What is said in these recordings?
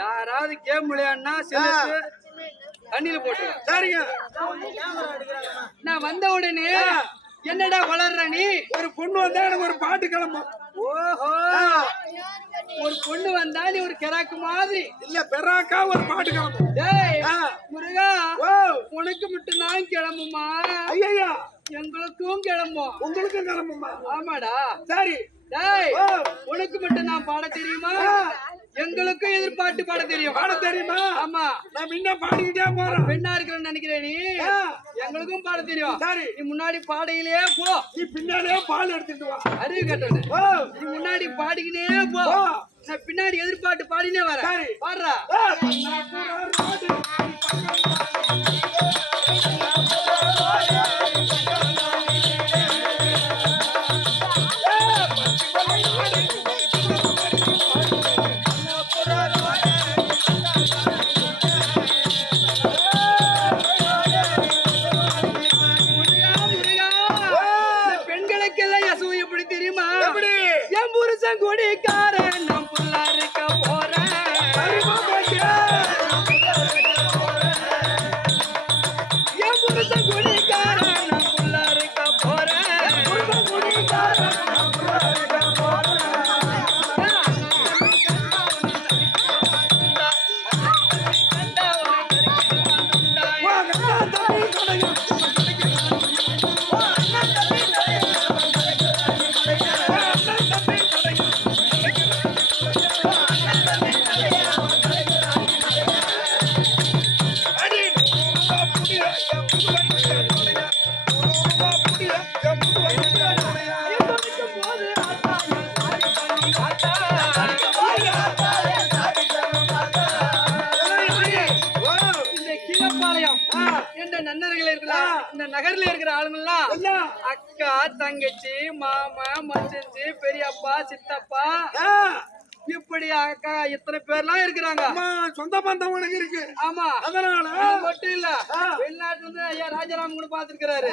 யாராவது கேம் விளையாடுனா செலுத்து தண்ணியில போட்டு. சரிங்க. நான் வந்த உடனே என்னடா வளர்ற நீ? ஒரு பொண்ணு வந்தா எனக்கு ஒரு பாட்டு கிளம்பும். ஓஹோ, ஒரு பொண்ணு வந்தா நீ ஒரு கிராக்கு மாதிரி இல்ல பெராக்கா ஒரு பாட்டு கிளம்பும். டேய் முருகா, உனக்கு மட்டும் நான் கிளம்புமா? ஐயா எங்களுக்கும் கிளம்பும். உங்களுக்கும் கிளம்புமா? ஆமாடா. சரி. டேய் உனக்கு மட்டும் நான் பாட தெரியுமா? எங்களுக்கும் எதிர்பார்த்து பாட தெரியும். பாட தெரியுமா? ஆமா. நான் முன்ன பாடிக்கிட்டே போறேன். பெண்ணா இருக்கிறேன்னு நினைக்கிறேன் நீ. எங்களுக்கும் பாட தெரியும். சரி, நீ முன்னாடி பாடையிலே போ, நீ பின்னாடியே பால் எடுத்துட்டு வா. அறிவு கேட்டவனே, நீ முன்னாடி பாடிக்கினே போ, நான் பின்னாடி எதிர்பார்த்து பாடினே வரேன். சரி பாடுறா. குடிக்காரன் நம் புள்ள இருக்க போறேன். என் புருஷன் குடிக்காரன் நம் புள்ள இருக்க போறேன். இந்த நகர்ல இருக்கிற ஆளுங்கெல்லாம் அக்கா, தங்கச்சி, மாமா, மச்சஞ்சி, பெரியப்பா, சித்தப்பா, இப்படி அக்கா இத்தனை பேர்லாம் இருக்கிறாங்க. சொந்த பந்தம் உனக்கு இருக்கு. ஆமா, அதனால மட்டும் இல்ல, வெளிநாட்டுல இருந்து ஐயா ராஜாராம் கூட பாத்துருக்காரு.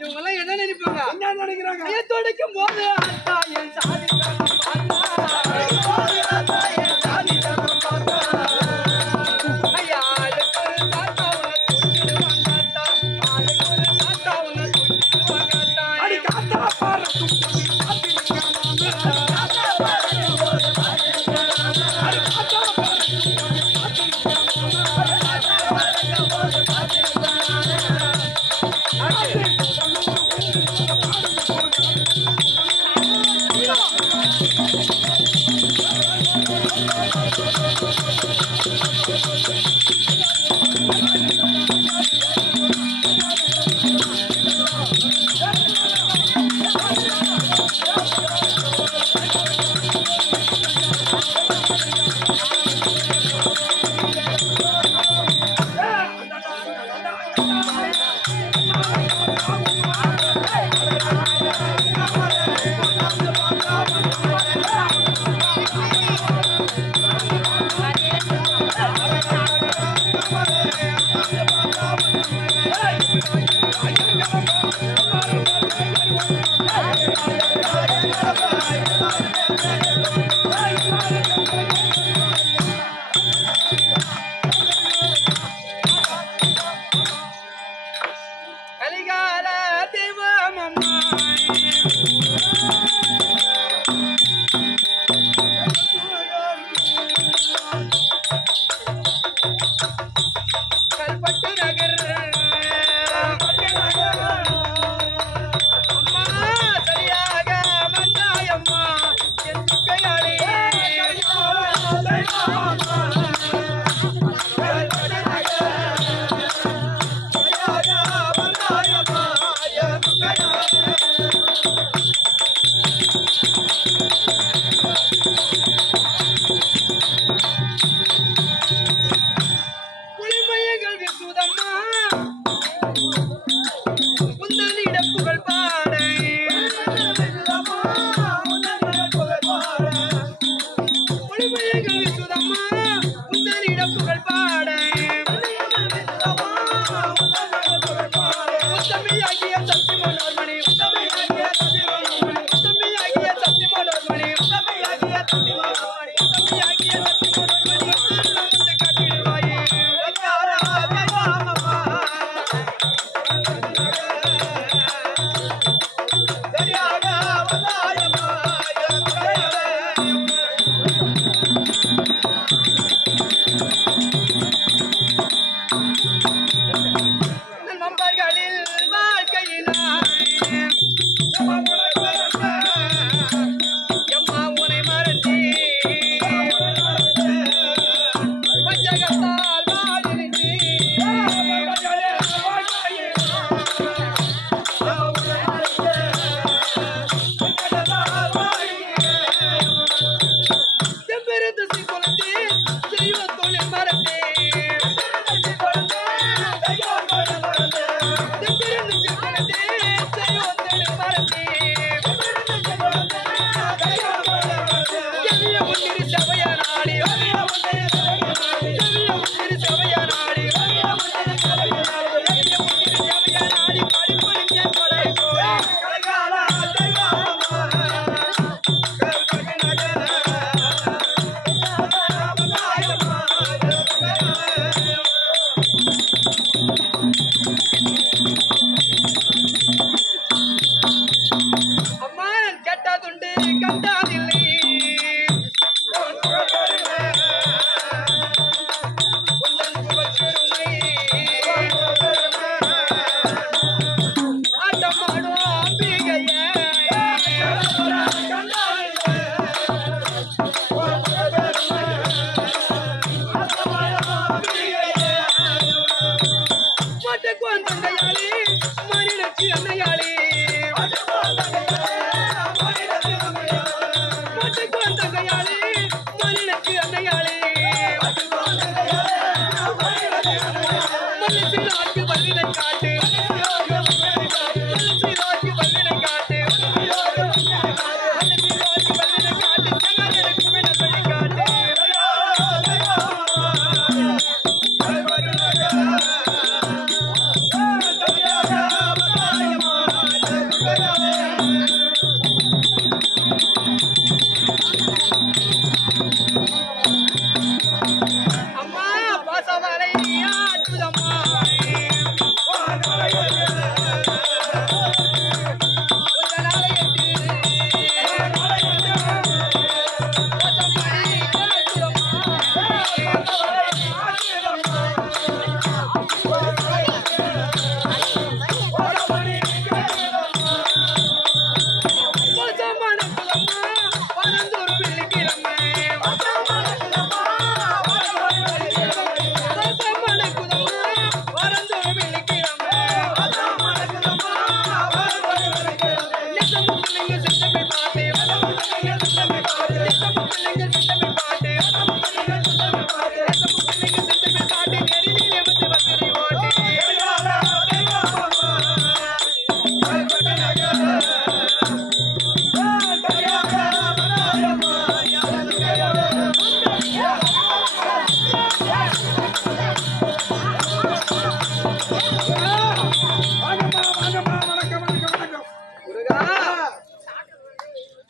இவங்க எல்லாம் என்ன நினைப்பாங்க? என்ன நினைக்கிறாங்க? ஐயா துடைக்கும் போது அத்தா என் சாதி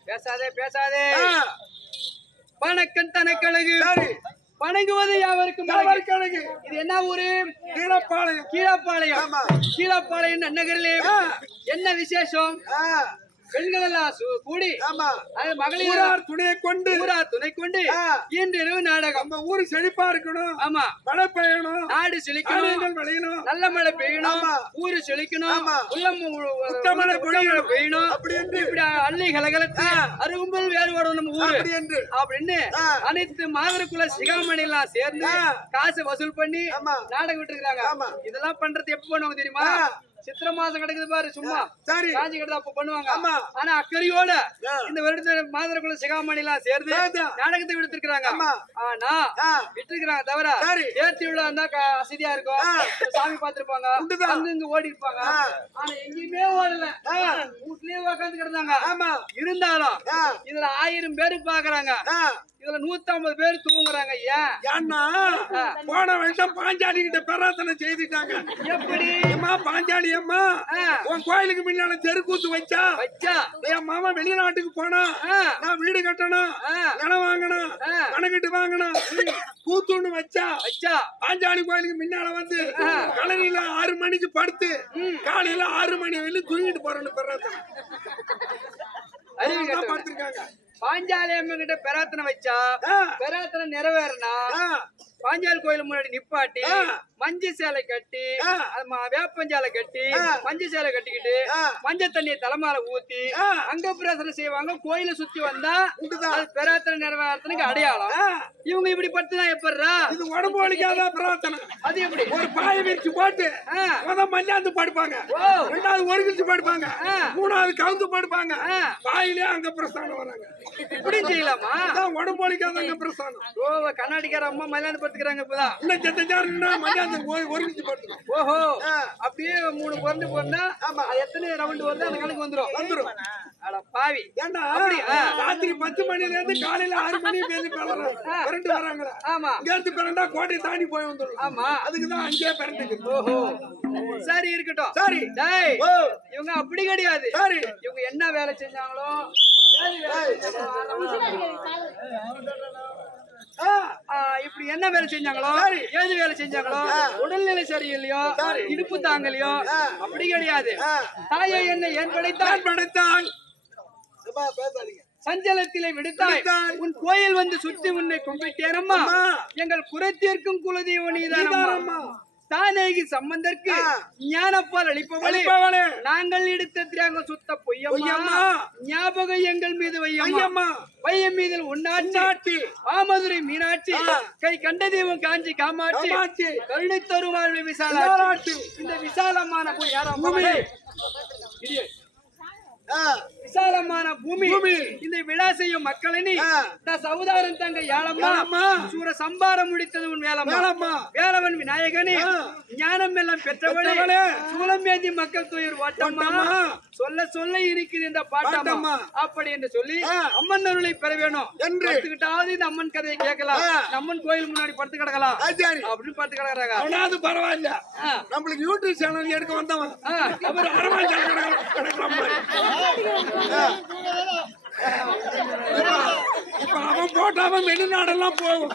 பேசாதே பேசாதே. பணக்கன் தனக்கழகு வணங்குவது யாவருக்கும் அழகு. இது என்ன ஊரு? கீழப்பாளையம். கீழப்பாளையம். கீழப்பாளையம் நன்னகரிலே என்ன விசேஷம்? பெண்கள் எல்லாம் கூடி மகளிர் துணை கொண்டு இன்று இரவு நாடகம். நம்ம ஊரு செழிப்பா இருக்கணும். ஆமா, மழை பெய்யணும், நாடு செழிக்கணும், விளையணும், நல்ல மழை பெய்யணும், ஊரு செழிக்கணும், மழை பெய்யணும். இப்படி அள்ளி கலகலத்து அருகும்பல் வேறுபடும் நம்ம ஊரு அப்படின்னு அனைத்து மாதருக்குள்ள சிகாமணி எல்லாம் சேர்ந்து காசு வசூல் பண்ணி நாடகம் விட்டு இருக்காங்க. இதெல்லாம் பண்றது எப்ப பண்ணுவாங்க தெரியுமா? சித்திரை மாசம் கிடைக்குது பாரு, சும்மா காஞ்சி கிடந்தா அப்ப பண்ணுவாங்க. ஆனா அக்கறையோட இந்த வருடத்துல மாதருக்குள்ள சிகாமணி எல்லாம் சேர்ந்து நாடகத்தை விடுத்திருக்கிறாங்க. ஆனா விட்டுருக்காங்க தவிர ஏற்றி உள்ள இருந்தா அசதியா இருக்கும், சாமி பார்த்திருப்பாங்க, அங்க ஓடி இருப்பாங்க. ஆனா எங்கேயுமே ஓடல, வீட்லயே உட்காந்து கிடந்தாங்க. இருந்தாலும் இதுல 1000 பேரு பாக்குறாங்க, இதுல 150 பேர் தூங்குறாங்க. ஏன்னா போன வருஷம் பாஞ்சாலி கிட்ட பிரார்த்தனை செய்துட்டாங்க. எப்படி பாஞ்சாலி அம்மா உன் கோயிலுக்கு முன்னால தெருக்கூத்து வச்சா என் மாமா வெளிநாட்டுக்கு போனா நான் வீடு கட்டணும், நிலம் வாங்கணும், கணக்கிட்டு வாங்கணும், கூத்துன்னு வச்சா பாஞ்சாலி கோயிலுக்கு முன்னால வந்து கலனில 6 மணிக்கு படுத்து காலையில 6 மணி வரையிலும் தூங்கிட்டு போறேன்னு பிரார்த்தனை படுத்திருக்காங்க. பாஞ்சாலி அம்மன் கிட்ட பிரார்த்தனை வச்சா பிரார்த்தனை நிறைவேறினா பாஞ்சாலி கோயில் முன்னாடி நிப்பாட்டி மஞ்ச சேலை கட்டி வேப்பஞ்சாலை கட்டி மஞ்ச சேலை கட்டிக்கிட்டு மஞ்சள் தண்ணியை தலைமால ஊத்தி அங்க பிரசனை செய்வாங்க. கோயிலை சுத்தி வந்தா அது பிரார்த்தனை நிறைவேறத்துக்கு அடையாளம். இவங்க இப்படி படுத்துனா எப்படா? இது உடம்பு வலிக்காத பிரார்த்தனை. அது எப்படி? ஒரு பாய விரிச்சு போட்டு மஞ்சாந்து படுப்பாங்க, 2வது ஒருங்கிச்சு படுப்பாங்க, 3வது கவுந்து படுப்பாங்க, பாயிலே அங்க பிரஸ்தானம் வராங்க. இப்படி செய்யலாமா? உடம்பு வலிக்காத அங்க பிரஸ்தானம். கண்ணாடிக்கார அம்மா மலையாண்டு படுத்துக்கிறாங்க. இப்பதான் இன்னும் செத்த மஞ்சாந்து ஒருங்கிச்சு படுத்துக்கணும். ஓஹோ, அப்படியே 3 பொருண்டு போனா எத்தனை ரவுண்டு வருது அந்த கணக்கு வந்துரும். பாவி ஏண்டா ராத்திரி 10 மணில இருந்து காலையில 6 மணி பிறண்டு வராங்க. ஆமா, இங்க பிறண்டா கோட்டை தாண்டி போய் வந்துடும். ஆமா, அதுக்குதான் அங்கேயே பிறண்டு. ஓஹோ, சரி இருக்கட்டும். சரி, இவங்க அப்படி கிடையாது. சரி, இவங்க என்ன வேலை செஞ்சாங்களோ இப்படி என்ன வேலை செஞ்சாங்களோ ஏது வேலை செஞ்சாங்களோ உடல்நிலை சரியில்லையோ இடுப்பு தாங்கலையோ அப்படி கிடையாது. தாயை என்ன ஏன் படைத்தான் சஞ்சலத்திலே விடுத்தாய், உன் கோயில் வந்து சுற்றி உன்னை கும்பிட்டேனம்மா, எங்கள் குறைத்தீர்க்கும் குலதெய்வ நீதானம்மா, தானேகி சம்பந்தற்கு ஞானப்பால் அளிப்பவளே, நாங்கள் எடுத்த தியாகம் சுத்த பொய்யம்மா, ஞாபகம் எங்கள் மீது வையம்மா, வையம் மீதில் உன்னாட்சி மாமதுரை மீனாட்சி, கை கண்ட தெய்வம் காஞ்சி காமாட்சி, கருணை தரும் வாழ்வை விசாலாட்சி. இந்த விசாலமான விசாலமான பூமி இந்த விழா செய்யும் மக்களினி சவுதாரன் தங்க யாழம்மா சூர சம்பாரம் முடித்தது உன் வேலம்மா வேலவன் விநாயகனே ஞானம் எல்லாம் பெற்றவளே சூளமேந்தி மக்கள் துயர் வாட்டம்மா சொல்ல சொல்ல இருக்குது இந்த பாட்டம்மா அப்படி என்று சொல்லி அம்மன் அருளை பெற வேணும் படுத்துக்கிட்டாவது இந்த அம்மன் கதையை கேட்கலாம் அம்மன் கோயில் முன்னாடி படுத்து கிடக்கலாம் அப்படின்னு படுத்து கிடக்குறாங்க பரவாயில்ல நம்மளுக்கு யூடியூப் சேனல் எடுக்க வந்தவன் இப்ப அவன் போட்டாம வெளிநாடெல்லாம் போகும்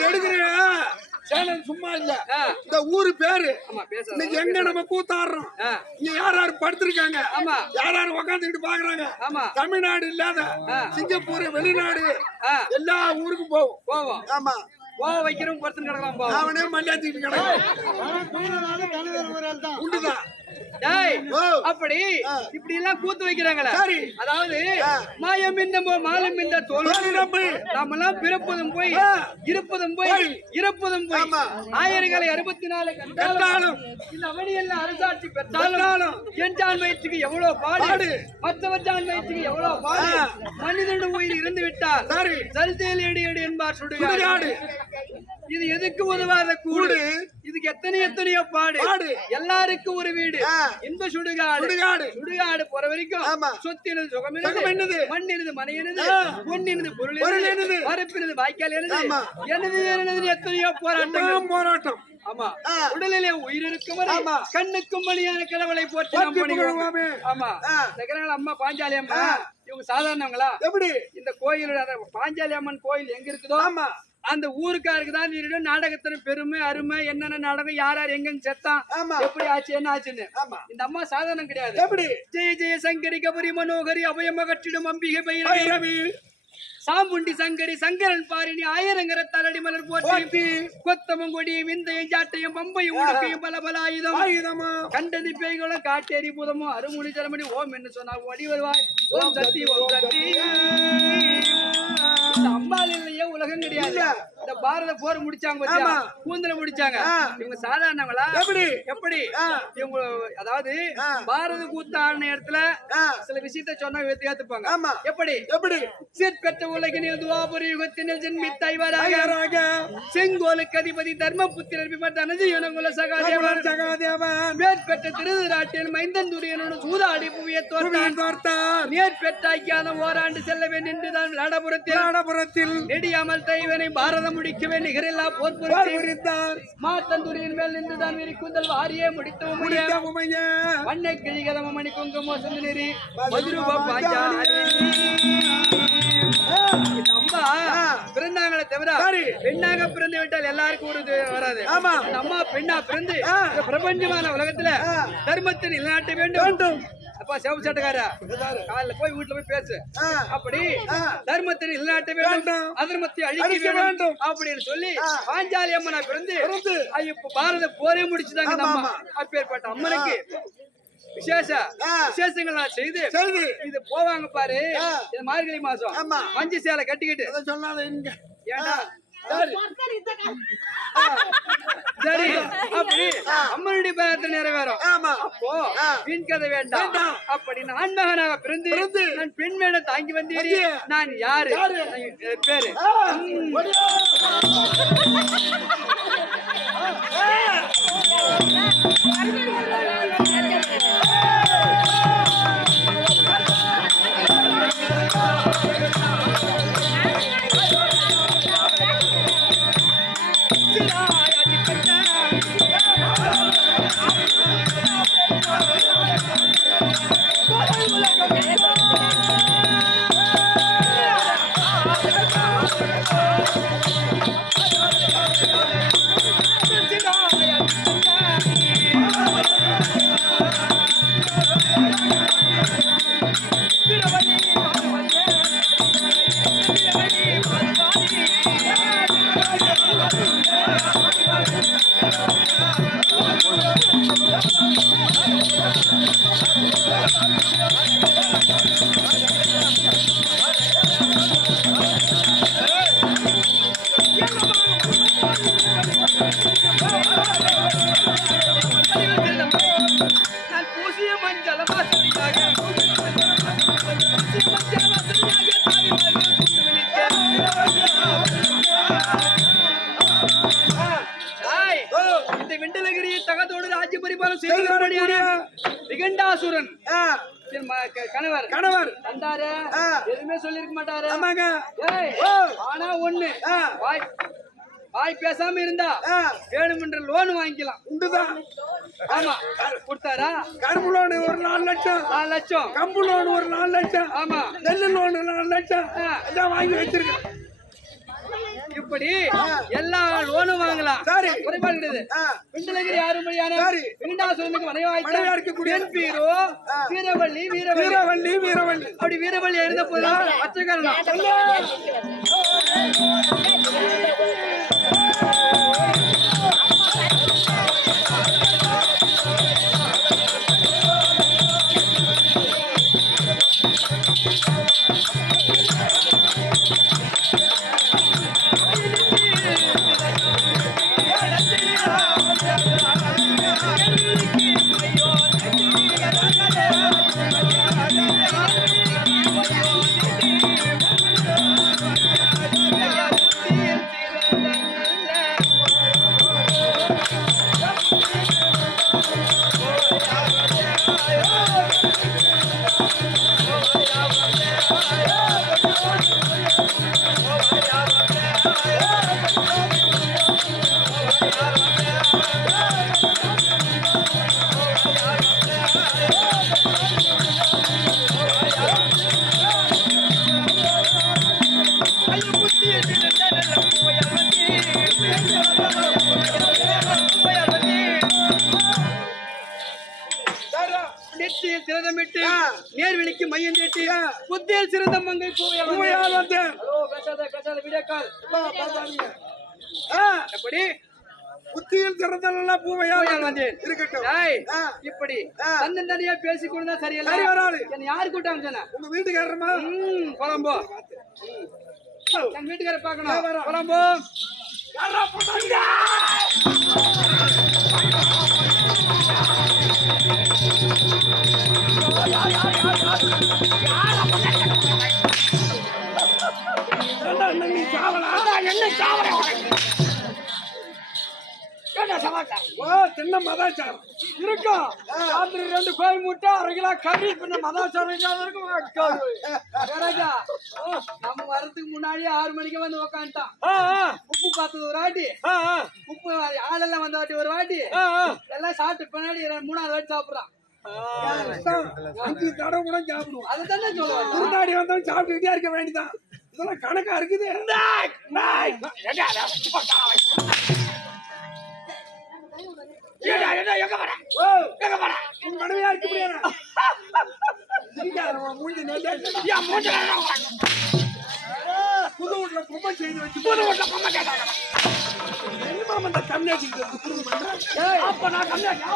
எடுக்கிறேன் சேனல் சும்மா இல்ல இந்த ஊரு பேரு இன்னைக்கு எங்க நம்ம கூத்தாடுறோம் இங்க யார் யாரு படுத்திருக்காங்க யார் யாரு உக்காந்துக்கிட்டு பாக்குறாங்க தமிழ்நாடு இல்லாத சிங்கப்பூர் வெளிநாடு எல்லா ஊருக்கும் போவோம் ஆமா வைக்கிறவங்க படுத்து கிடக்கலாம் அவனே மல்லியாத்திட்டு கிடக்கும் உண்டுதான் அப்படி இப்படி எல்லாம் கூத்து வைக்கிறாங்களே அதாவது மாயம் இந்த மாலம் இந்த நாம எல்லாம் பிறப்பதும் போய் இருப்பதும் போய் இறப்பதும் போய் 1064 கண்டாலும் இந்த அவனியெல்லாம் அரசாட்சி பெற்றாலும் என் வயிற்றுக்கு எவ்வளவு பாடு மற்றவற்றான் வயிற்றுக்கு எவ்வளவு பாடு மனிதனுடைய உயிர் இருந்து விட்டார் சல்தேல் எடு எடு என்பார் சுடுகாடு இது எதுக்கு உதவாத கூடு இதுக்கு எத்தனையோ பாடு எல்லாருக்கும் ஒரு வீடு இந்த சுடுகாடு போற வரைக்கும் சொத்தினது சுகம் என்னது மண்ணினது மனையினது பொன்னினது பொருள் வரப்பினது வாய்க்கால் எனது எத்தனையோ போராட்டம் ஆமா உடலிலே உயிர் இருக்கும் கண்ணுக்கும் மணியான கடவுளை போற்றி ஆமா அம்மா பாஞ்சாலி அம்மா இவங்க சாதாரணவங்களா எப்படி இந்த கோயிலோட பாஞ்சாலி அம்மன் கோயில் எங்க இருக்குதோ ஆமா அந்த ஊருக்காருக்கு தான் நாடகத்தின பெருமை அருமை என்னென்ன நாடகம் யார் எங்க செத்தான் எப்படி ஆச்சு என்ன ஆச்சுன்னு இந்த அம்மா சாதாரணம் கிடையாது எப்படி ஜெய ஜெய சங்கரி கபரி மனோகரி அபயம் அகற்றிடும் அம்பிகை பைரவி சாம்புண்டி சங்கரி சங்கரன் பாரினி ஆயிரங்கர தலடி மலர் போட்டி கொத்தமும் கொடியும் விந்தையும் சாட்டையும் பம்பையும் உடுக்கையும் பல பல ஆயுதம் கண்டதி பேய்களும் காட்டேரி பூதமும் அருமுடி ஜலமணி ஓம் என்று சொன்னா ஓடி வருவாய் ஓம் சக்தி ஓம் சக்தி அம்பாள் இல்லையே உலகம் கிடையாது இந்த பாரத போர் முடிச்சாங்க கூந்தல முடிச்சாங்க இவங்க சாதாரணங்களா எப்படி இவங்க அதாவது பாரத கூத்து ஆன நேரத்துல சில விஷயத்த சொன்னா ஏத்துப்பாங்க எப்படி சீர்பெற்ற உலகினில் துவாபர யுகத்தினில் ஜென்மித்த ஐவராக செங்கோலுக்கு அதிபதி தர்மபுத்திரர் தனஜீவனகுல சகாதேவன் மேற்பெற்ற திருதராட்டியன் மைந்தன் துரியனோடு சூதாடி புவியை தோர்த்தார் மேற்பெற்றாக்கியான ஓராண்டு செல்லவே நின்றுதான் லாடபுரத்தில் நெடியாமல் தைவனை பாரதம் முடிக்கவே நிகரில்லா போர் புரிந்தார் மாத்தந்துரியின் மேல் நின்றுதான் விரிக்குந்தல் வாரியே முடித்தவும் வண்ணை கிழிகதம மணி குங்குமோ சுந்தரி மதுரூப பாஞ்சாலி அம்மா பிறந்தாங்களே தவிர பெண்ணாக பிறந்து விட்டால் எல்லாருக்கும் ஒரு வராது அம்மா பெண்ணா பிறந்து பிரபஞ்சமான உலகத்துல தர்மத்தை நிலைநாட்ட வேண்டும் அப்பா சேவ சட்டக்காரா காலைல போய் வீட்டுல போய் பேசு அப்படி தர்மத்தை நிலைநாட்ட வேண்டும் அதர்மத்தை அழிக்க வேண்டும் அப்படின்னு சொல்லி பாஞ்சாலி அம்மனா பிறந்து இப்ப பாரத போரே முடிச்சுட்டாங்க அம்மா அப்பேற்பட்ட அம்மனுக்கு விசேஷங்கள் செய்து இது போவாங்க பாரு இது மார்கழி மாசம் மஞ்சு சேலை கட்டிக்கிட்டு சொன்னாங்க ஏண்டா சரி அப்படி அம்மனுடைய பேரத்தில் நிறைவேறும் அப்போ வீண் கதை வேண்டாம் அப்படி நான் மகனாக பிறந்து நான் பெண் மேடம் தாங்கி வந்தேன் நான் யாரு பேரு இந்த விண்டலகிரியை தகத்தோடு ராஜ்ய பரிபாலம் செய்து விகண்டாசுரன் கணவர் வந்தாரு, எதுவுமே சொல்லிருக்க மாட்டாரு. ஆமாங்க. ஆனா ஒண்ணு, வாய் பேசாம இருந்தா வேணுமென்ற லோன் வாங்கிக்கலாம். உண்டுதான். ஆமா, கொடுத்தாரா? கரும்பு லோன் ஒரு 4 லட்சம், 4 லட்சம். கம்பு லோன் ஒரு 4 லட்சம். ஆமா, நெல்லு லோன் 4 லட்சம். அதான் வாங்கி வச்சிருக்கேன். இப்படி எல்லா லோனும் வாங்கலாம். சரி, குறைபாடு கிடையாது. விண்டலகிரி ஆறுமொழியான விகண்டாசுரனுக்கு மனைவியா இருக்கக்கூடிய வீரோ வீரவள்ளி வீரவள்ளி வீரவள்ளி அப்படி வீரவள்ளி இருந்த போதுதான் பச்சைக்காரன் நேர்வெளிக்கு மையம் தேட்டி புத்தியில் சிறந்த மங்கை பூவையால் வந்தேன். எப்படி புத்தியில் சிறந்த பூவையால் வந்தேன். இருக்கட்டும். இப்படி தன்னந்தனியா பேசிக்கொண்டு சரியில்லை. என்ன யாரு கூட்டாங்க சொன்ன? உங்க வீட்டுக்காரமா? கொலம்போ என் வீட்டுக்கார பாக்கணும். கொலம்போ தின்ன மதாச்சாரம் இருக்கும். ராத்திரி 2 கோயில் முட்டை 1/2 கிலோ கறி பின்ன மதாச்சாரம் நம்ம வரதுக்கு முன்னாடி 6 மணிக்கு வந்து உக்காந்துட்டான். உப்பு பார்த்தது ஒரு வாட்டி, உப்பு ஆளெல்லாம் வந்த வாட்டி ஒரு வாட்டி, எல்லாம் சாப்பிட்டு பின்னாடி 3ஆவது வாட்டி சாப்பிடுறான். 5 தடவை கூட சாப்பிடுவோம். அதுதானே சொல்லுவாங்க. முன்னாடி வந்தவன் சாப்பிட்டுக்கிட்டே இருக்க வேண்டியதான். இதெல்லாம் கணக்கா இருக்குது. மனைவியா இருக்க முடியாது. புது வீட்டுல பொம்மை செய்து வச்சு புது வீட்டுல பொம்மை கேட்டாங்க. அந்த கம்மியாச்சு அப்ப நான் கம்மியாச்சா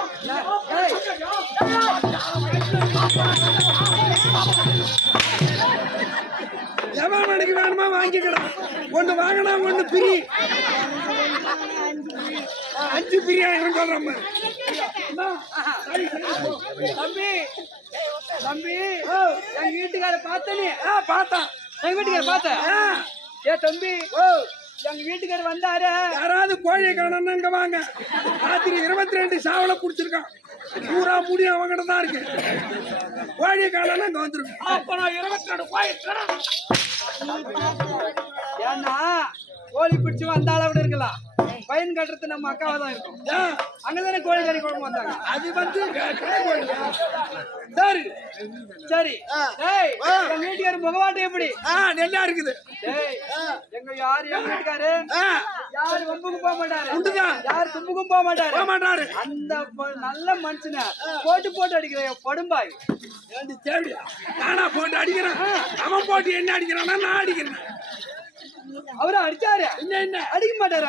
எவன் மணிக்கு வேணுமா வாங்கிக்கலாம். ஒண்ணு வாங்கினா ஒண்ணு பிரி. 5 பிரியாயிரம் சொல்றோம். தம்பி தம்பி என் வீட்டுக்கார பார்த்தனே. பார்த்தேன். எங்க வீட்டுக்கார பார்த்தேன். ஏ தம்பி, எங்க வீட்டுக்காரர் வந்தாரு. யாராவது கோழியை காணணும் இங்க வாங்க. ராத்திரி 22 சாவலை குடிச்சிருக்கான். பூரா முடி அவங்கிட்ட தான் இருக்கு. கோழியை காணணும் இங்க வந்துருங்க. அப்ப நான் 22 கோழி ஏன்னா கோழி பிடிச்சு வந்தாலும் விட இருக்கலாம். பயன் கட்டுறது நம்ம அக்காவா தான் இருக்கும். அங்கதானே கோழி கறி குழம்பு வந்தாங்க. அது வந்து சரி சரி. எங்க வீட்டுக்காரு முகவாட்டம் எப்படி? நல்லா இருக்குது. எங்க யாரு எங்க வீட்டுக்காரு யாரு வம்புக்கும் போக மாட்டாரு. உண்டுதான். யாரு தும்புக்கும் போக மாட்டாரு. அந்த நல்ல மனுஷன போட்டு அடிக்கிற படும்பாய் தேவையா? நானா போட்டு அடிக்கிறேன். அவன் போட்டு என்ன அடிக்கிறான்னா நான் அடிக்கிறேன். அவரு அடிச்சாரு. என்ன அடிக்க மாட்டாரு.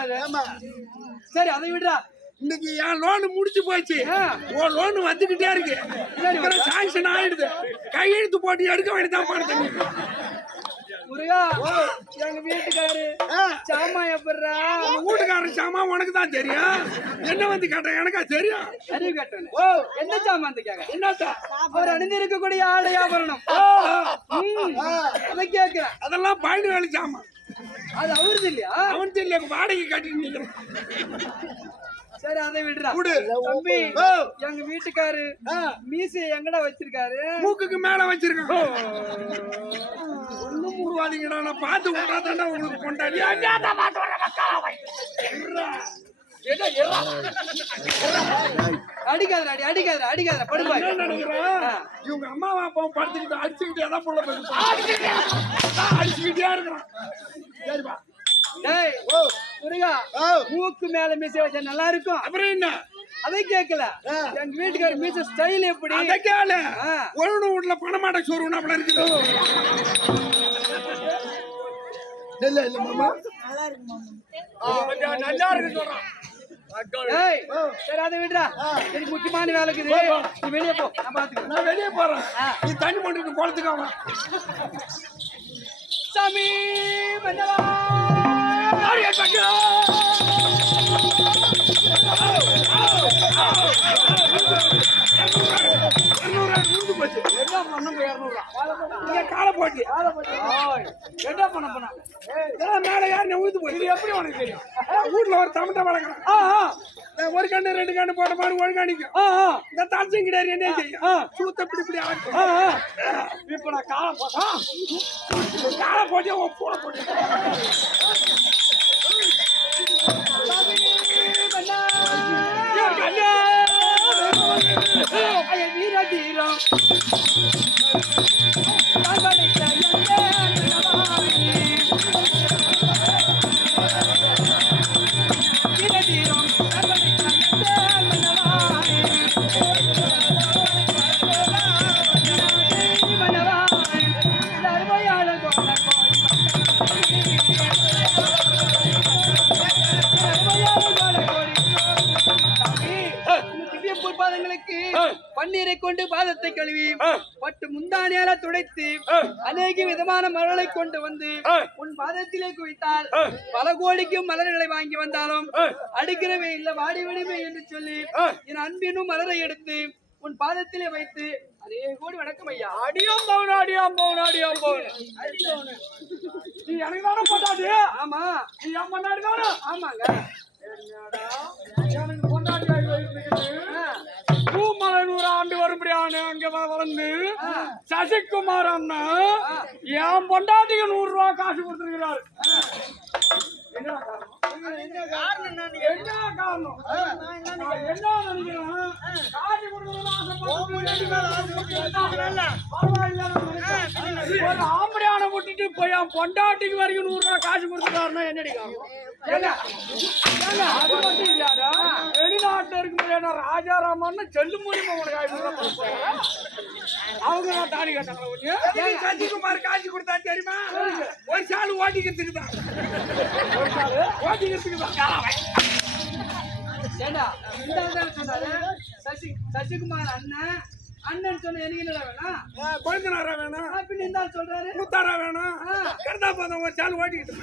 சரி, அதை விடுறா. இன்னைக்கு என் லோனு முடிச்சு போச்சு. உன் லோனு வந்துகிட்டே இருக்கு. சாங்ஷன் ஆயிடுது. கையெழுத்து போட்டு எடுக்க வேண்டியதான். பாடுங்க முருகா, எங்க வீட்டுக்காரு சாமா எப்படா? வீட்டுக்காரன் சாமா உனக்கு தான் தெரியும். என்ன வந்து கேட்டேன்? எனக்கா தெரியும். அறிவு கேட்டேன். என்ன சாமா வந்து கேட்க? என்னத்தா? அவர் அணிந்திருக்கக்கூடிய ஆடை ஆபரணம் அதை கேட்கிறேன். அதெல்லாம் பயணி வேலை சாமா. அது அவருது இல்லையா? அவன் இல்லையா? வாடகை கட்டிட்டு நிக்கிறேன். சரி அதை விடுறா விடு. தம்பி ஓ. எங்க வீட்டுக்காரு மீசையை எங்கடா வச்சிருக்காரு மூக்குக்கு மேல வச்சிருக்கேன். ஒண்ணும் உருவாதீங்கடா, நான் பார்த்து விட்டா தானே உங்களுக்கு கொண்டாடி. அடிக்காதடா அடிக்காதடா அடிக்காதடா படுப்பா என்ன நினைக்கிறேன்? இவங்க அம்மாவா அப்பாவும் படுத்துக்கிட்டு அடிச்சுக்கிட்டே தான் புள்ள பேசுறான். அடிச்சுக்கிட்டே இருக்கிறான். சரிப்பா. டேய் ஓ. முருகா மூக்கு மேல மீசை வச்சா நல்லா இருக்கும் அப்புறம் என்ன? அதை கேட்கல எங்க வீட்டுக்காரர் மீசை ஸ்டைல் எப்படி அதை கேளு. ஒழுங்கு வீட்டுல பணமாட்ட சோறுனா அப்படி இருக்குது. இல்ல இல்ல மாமா நல்லா இருக்கு சொல்றான். ஏய் சரி அதை விடுறா எனக்கு முக்கியமான வேலை இருக்குது நீ வெளியே போ நான் பாத்துக்கிறேன் நான் வெளியே போறேன். நீ தண்ணி போட்டு குளத்துக்காம சாமி மன்னவா என்ன பண்ண 200 காலை போட்டி என்ன பண்ண போனா மேல யாரு ஊத்து போய் எப்படி உனக்கு தெரியும்? வீட்டுல ஒரு தமிழ வளர்க்கணும். ஒரு கண்ணு ரெண்டு கண்ணு போட்ட மாதிரி ஒழுங்கானிக்கும். இந்த தாட்சியம் கிடையாது என்ன செய்யும்? சூத்த இப்படி இப்படி ஆட்டும். இப்ப நான் காலை போட்டா காலை போட்டியா போட போட்டேன். வீர தீரம் பன்னீரை கொண்டு பாதத்தை கழுவி பட்டு முந்தானியால துடைத்து அநேக விதமான மலர்களை கொண்டு வந்து உன் பாதத்திலே குவித்தால் பல கோடிக்கும் மலர்களை வாங்கி வந்தாலும் அடுக்கிறவே இல்ல வாடி விடுமே என்று சொல்லி என் அன்பினும் மலரை எடுத்து உன் பாதத்திலே வைத்து அதே கோடி வணக்கம் ஐயா. அடியாம் பவுன் அடியாம் பவுன் அடியாம் பவுன். நீ எனக்கு தானே போட்டாது? ஆமா நீ என் பொண்டாடி தானே? ஆமாங்க. எனக்கு பொண்டாட்டி பூமலை 100 ஆண்டு வரும்படியான அங்க வளர்ந்து சசிகுமார் அண்ணா என் பொண்டாட்டிக்கு 100 ரூபாய் காசு கொடுத்திருக்கிறாரு. என்ன காரணம்? என்ன நினைக்கிறேன்? காசு ஒரு ஆம்படியான விட்டுட்டு போய் என் பொண்டாட்டிக்கு வரைக்கும் 100 ரூபாய் காசு கொடுத்துட்டாருன்னா என்னடி காரணம்? அது மட்டும் இல்லாதா வெளிநாட்டுல இருக்க ராஜாராமன் செல்லு மூலியமா உனக்கு அவங்க தான் தாலி கேட்டாங்க. சசிகுமார் காசு கொடுத்தா தெரியுமா? ஒரு சாலு ஓட்டிக்கிறதுக்கு தான். ஒரு சாலு ஓட்டிக்கிறதுக்கு தான். ஏண்டா இந்த சொன்னாரு சசிகுமார் அண்ணன் அண்ணன் சொன்ன எனக்கு என்னடா வேணா குழந்தைனாரா வேணாம்? பின்ன இந்த சொல்றாரு முத்தாரா வேணாம்? கருதா பார்த்தா ஒரு சாலு ஓட்டிக்கிட்டு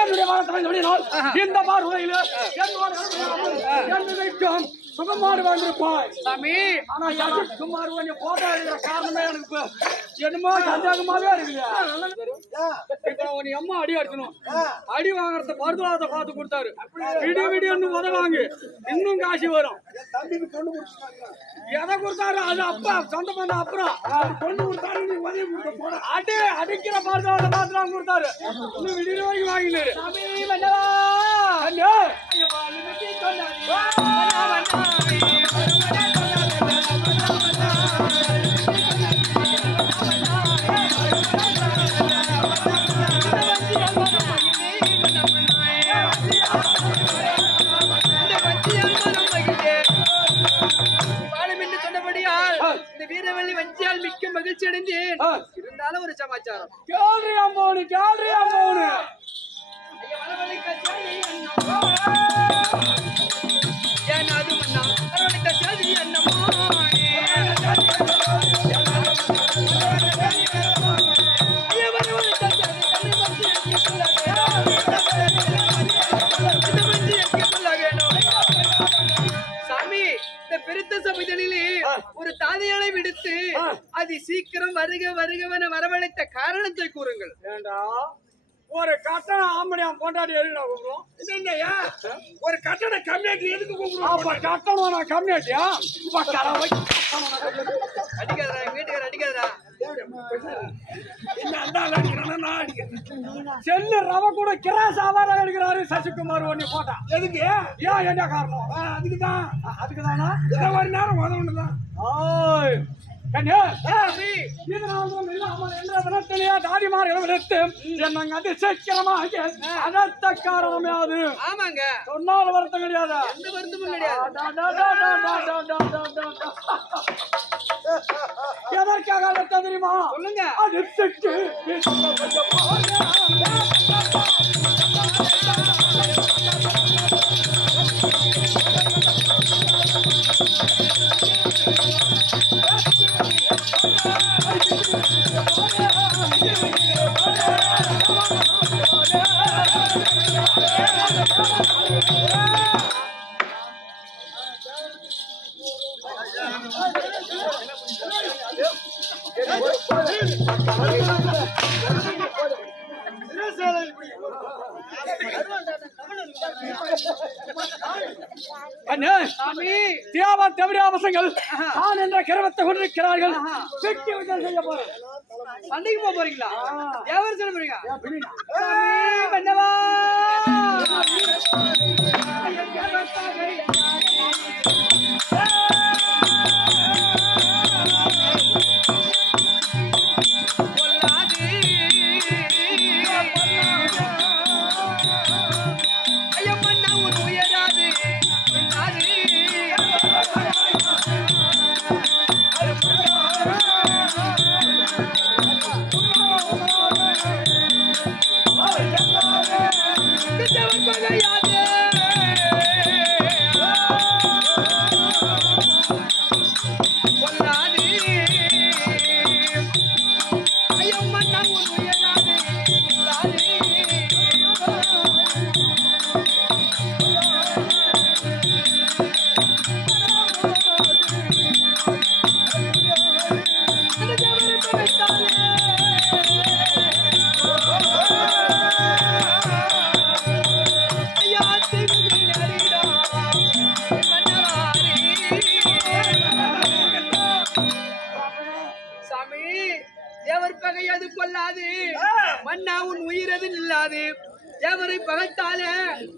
என்னுடைய வாரத்தை இந்த பார்வையில் சுகமாடு வந்திருப்பாய் சாமி. ஆனா சுமார் கொஞ்சம் போட்டோ எடுக்கிற காரணமே எனக்கு என்னமோ சந்தேகமாவே இருக்குது. இப்ப உன் அம்மா அடி அடிக்கணும், அடி வாங்குறத பருவத்தை பார்த்து கொடுத்தாரு. விடிய விடியன்னு உதவாங்க, இன்னும் காசு வரும். எதை கொடுத்தாரு அது அப்பா சொந்த பண்ண அப்புறம் பொண்ணு கொடுத்தாரு. நீ உதவி கொடுத்த போற அடி அடிக்கிற பருவத்தை பார்த்து கொடுத்தாரு. இன்னும் விடிய வரைக்கும் வாங்கினாரு. வீரவள்ளி வஞ்சியால் மிக்க மகிழ்ச்சி அடைந்தேன். இருந்தாலும் ஒரு சமாச்சாரம். கேள்றியா போனு ஐயா, வரவழி கச்சாரி அண்ணம்மா. ஏன் அது மன்னா வரவழி கச்சாரி அண்ணம்மா. ஐயா, வரவழி கச்சாரி சாமி, இந்த பெருத்த சபைதனிலே ஒரு தாதையானை விடுத்து அது சீக்கிரம் வருக வருகவன வரவழைத்த காரணத்தை கூறுங்கள். ஏண்டா ஒரு கட்டண ஆம்படியா போண்டாடி எதுக்குடா கூப்பிடுவோம்? என்னையா ஒரு கட்டண கம்மியாட்டி எதுக்கு கூப்பிடுவோம்? அப்ப கட்டணம் நான் கம்மியாட்டியா? அடிக்காதடா, எங்க வீட்டுக்கார அடிக்காதடா. என்ன அந்த ஆள் அடிக்கிறானா நான் அடிக்கிறேன்? செல்லு ரவ கூட கிராஸ் ஆவாரா எடுக்கிறாரு சசிகுமார் ஒண்ணு போட்டா. எதுக்கு? ஏன் என்ன காரணம்? அதுக்குதானா? ஒரு நேரம் உதவுண்டுதான். ஓய் கண்ணே, அனர்த்த காரணம் யாது? ஆமாங்க, சொன்னால வருத்தம் கிடையாது. எந்த வருத்தமும் கிடையாது. எதற்காக அனர்த்தம் தெரியுமா? சொல்லுங்க. அடுத்துக்கு தேவராவசங்கள் நான் என்ற கருவத்தை கொண்டிருக்கிறார்கள். செய்ய போறேன். சண்டைக்கு போக போறீங்களா? தேவர் சொல்ல போறீங்க. பண்ணவா மன்னா உன் உயிரது இல்லாது தேவரை பகைத்தாலே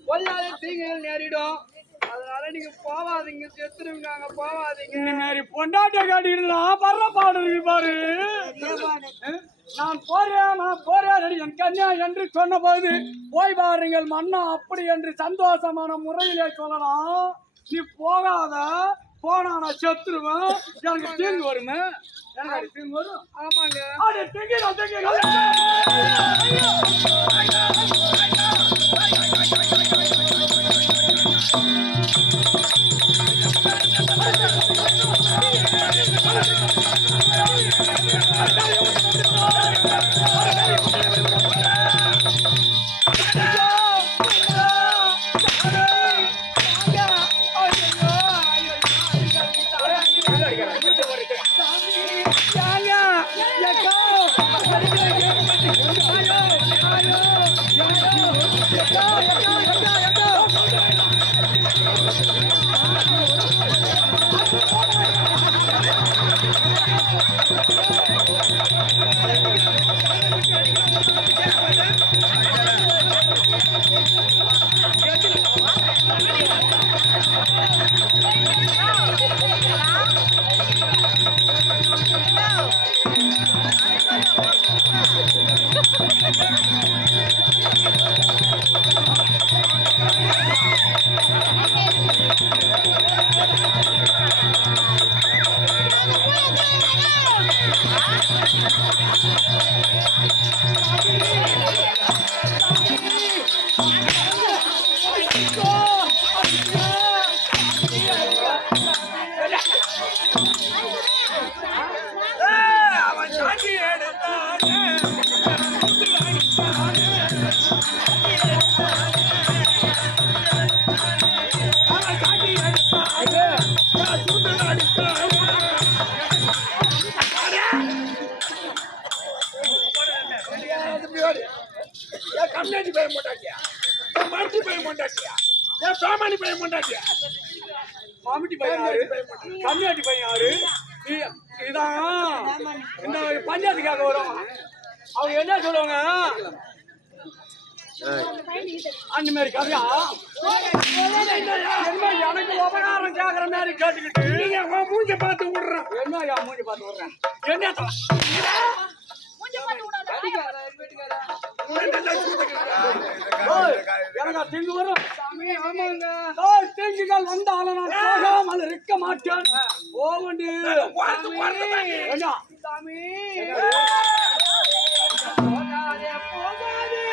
கொல்லாத தீங்குகள் நேரிடும். அதனால நீங்க போவாதீங்க, செத்துருங்க, போவாதீங்க. இந்த மாதிரி பொண்டாட்டிய காட்டிருந்தா பர்ற பாடு இருக்கு பாரு. நான் போறேன் என் கன்யா என்று சொன்ன போது போய் பாருங்கள் மன்னா அப்படி என்று சந்தோஷமான முறையிலே சொல்லலாம். நீ போகாத, போனா நான் செத்துருவேன், எனக்கு தீங்கு வருமே. எனக்கு தீங்கு வரும். ஆமாங்க, Go! அவன் சாட்சி எடுத்தானே கம்யூனிட்டி பையன் போட்டாச்சியா மல்டி பையன் போட்டாச்சியா சாமானி பையன் போட்டாச்சியா காமெடி பையன் யாரு கம்யூனிட்டி பையன் யாரு இதான் இந்த பஞ்சாயத்துக்காக வரும் அவங்க என்ன சொல்லுவாங்க அந்த மாதிரி கதையா என்ன எனக்கு உபகாரம் கேக்குற மாதிரி கேட்டுக்கிட்டு நீங்க மூஞ்ச பார்த்து விடுறேன் என்ன மூஞ்சி பார்த்து விடுறேன் என்ன எனக்கு திங்கு வரும் திங்குகள் வந்தாலும் நான் போகாமல் இருக்க மாட்டேன் போவண்டு என்ன சாமி போகாதே போகாதே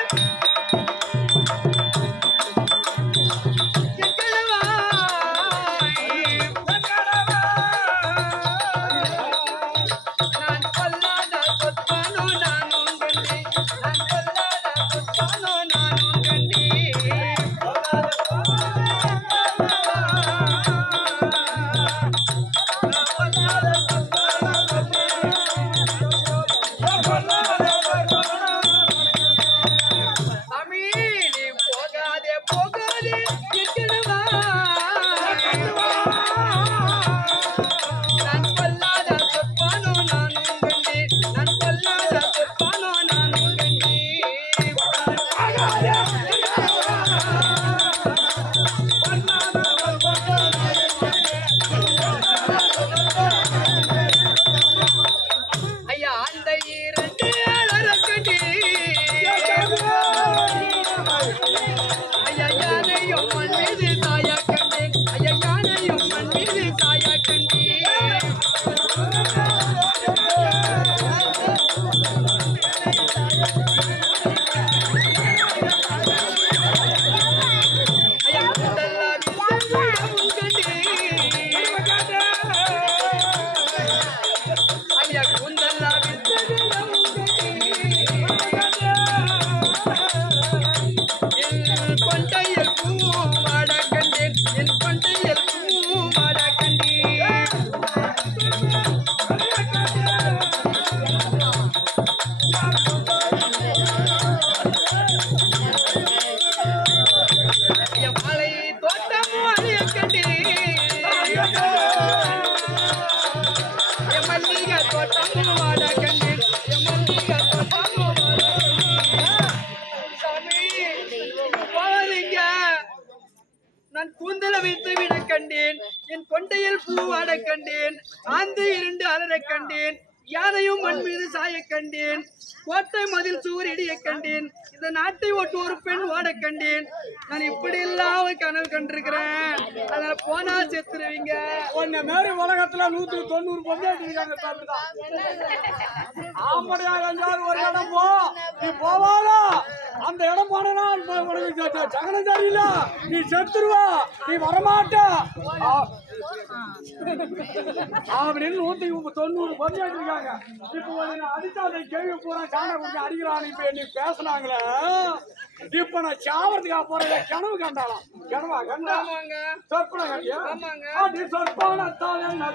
நான் கூந்தல வைத்து விட கண்டேன், என் கொண்டையில் பூவாட கண்டேன், ஆந்து இரண்டு அலற கண்டேன், யானையும் மண் மீது சாய கண்டேன், கோட்டை மதில் சுவர் இடிய கண்டேன், இந்த நாட்டை ஒட்டு ஒரு பெண் ஓட கண்டேன். நான் இப்படி இல்லாம கனவு கண்டிருக்கிறேன். அதனால போனா செத்துருவீங்க. உன்ன மாதிரி உலகத்துல 190 பொண்டாட்டி இருக்காங்க. ஆம்படியா எங்காவது ஒரு இடம் போ, நீ போவாளா அந்த இடம் போனா உனக்கு சகனம் சரியில்லை, நீ செத்துருவா, நீ வரமாட்ட அப்படின்னு 190 பொண்டாட்டி இருக்காங்க. இப்போ அடித்தா அதை கேள்வி பூரா சாண கொஞ்சம் அடிக்கிறான். இப்ப நீ பேசினாங்களே, இப்ப நான் சாவறதுக்காக போறத கனவு கண்டாலாம். கனவா கண்டாங்க, சொற்பனை கண்டியா? அப்படி சொற்பனத்தால் என்ன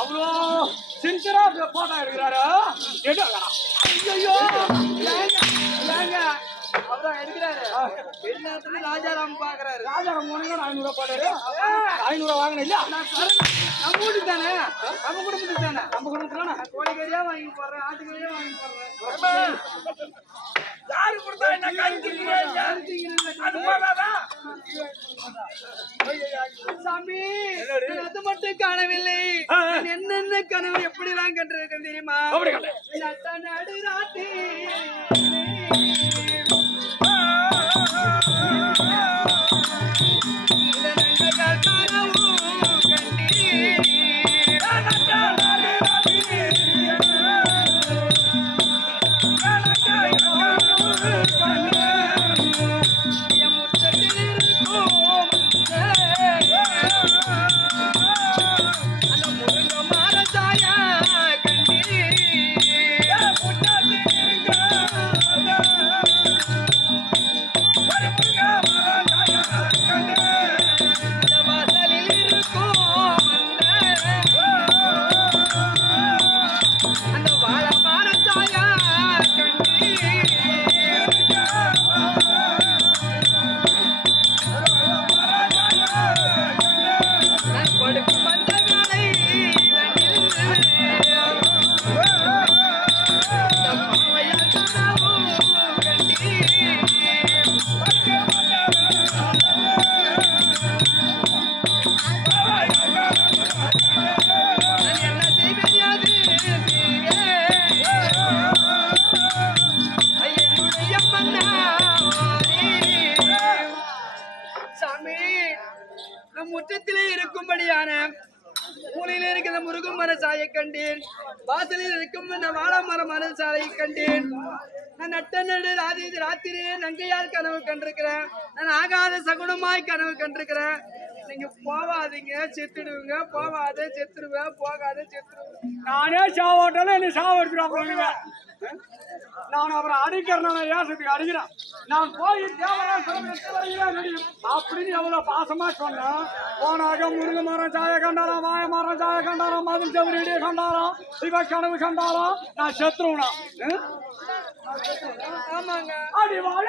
அவ்வளோ சின்சரா போட்டோ எடுக்கிறாரா? ஐயோ அவதான் எடுக்கிறாரு. வெளிநாட்டுல ராஜாராம் பாக்குறாரு. ராஜாராம் போனீங்க 500 போட்டாரு. 500 வாங்கின இல்ல நம்ம வீட்டுக்கு தானே, நம்ம குடும்பத்துக்கு தானே. நம்ம கொடுத்துறானா? கோழிக்கறியா வாங்கி போடுறேன், ஆட்டுக்கறியா வாங்கி போடுறேன். யாரு கொடுத்தா என்ன கருத்துக்கிறீங்க? அது போதாதா? சாமி, நான் அது மட்டும் காணவில்லை. நான் என்னென்ன கனவு எப்படிலாம் கண்டிருக்கேன் தெரியுமா? நட்ட நடு ராத்திரி முற்றத்திலே இருக்கும்படியான மூலையில இருக்கிற முருகன் மர சாயை கண்டேன். வாசலில் இருக்கும் இந்த வாழமர மர சாலையை கண்டேன். நான் நட்ட நடு ராத்திரியே நங்கையால் கனவு கண்டிருக்கிறேன். நான் ஆகாத சகுனமாய் கனவு கண்டிருக்கிறேன். நீங்க போவாதீங்க, செத்துடுவீங்க. போவாத செத்துருவேன், போகாத செத்துருவேன். நானே சாவாட்டாலும் என்ன சாவடிச்சுடுவாங்க. நான் அப்புறம் அடிக்கிறேன், ஏசத்துக்கு அடிக்கிறேன். நான் போய் அப்படின்னு எவ்வளவு பாசமா சொன்னேன். போனாக முருங்க மரம் சாய கண்டாராம், வாய மரம் சாய கண்டாராம், மதில் செவரடியை கண்டாராம், சிவ கனவு கண்டாராம். நான் செத்துருவனா? ஆமாங்க. அடி வாழ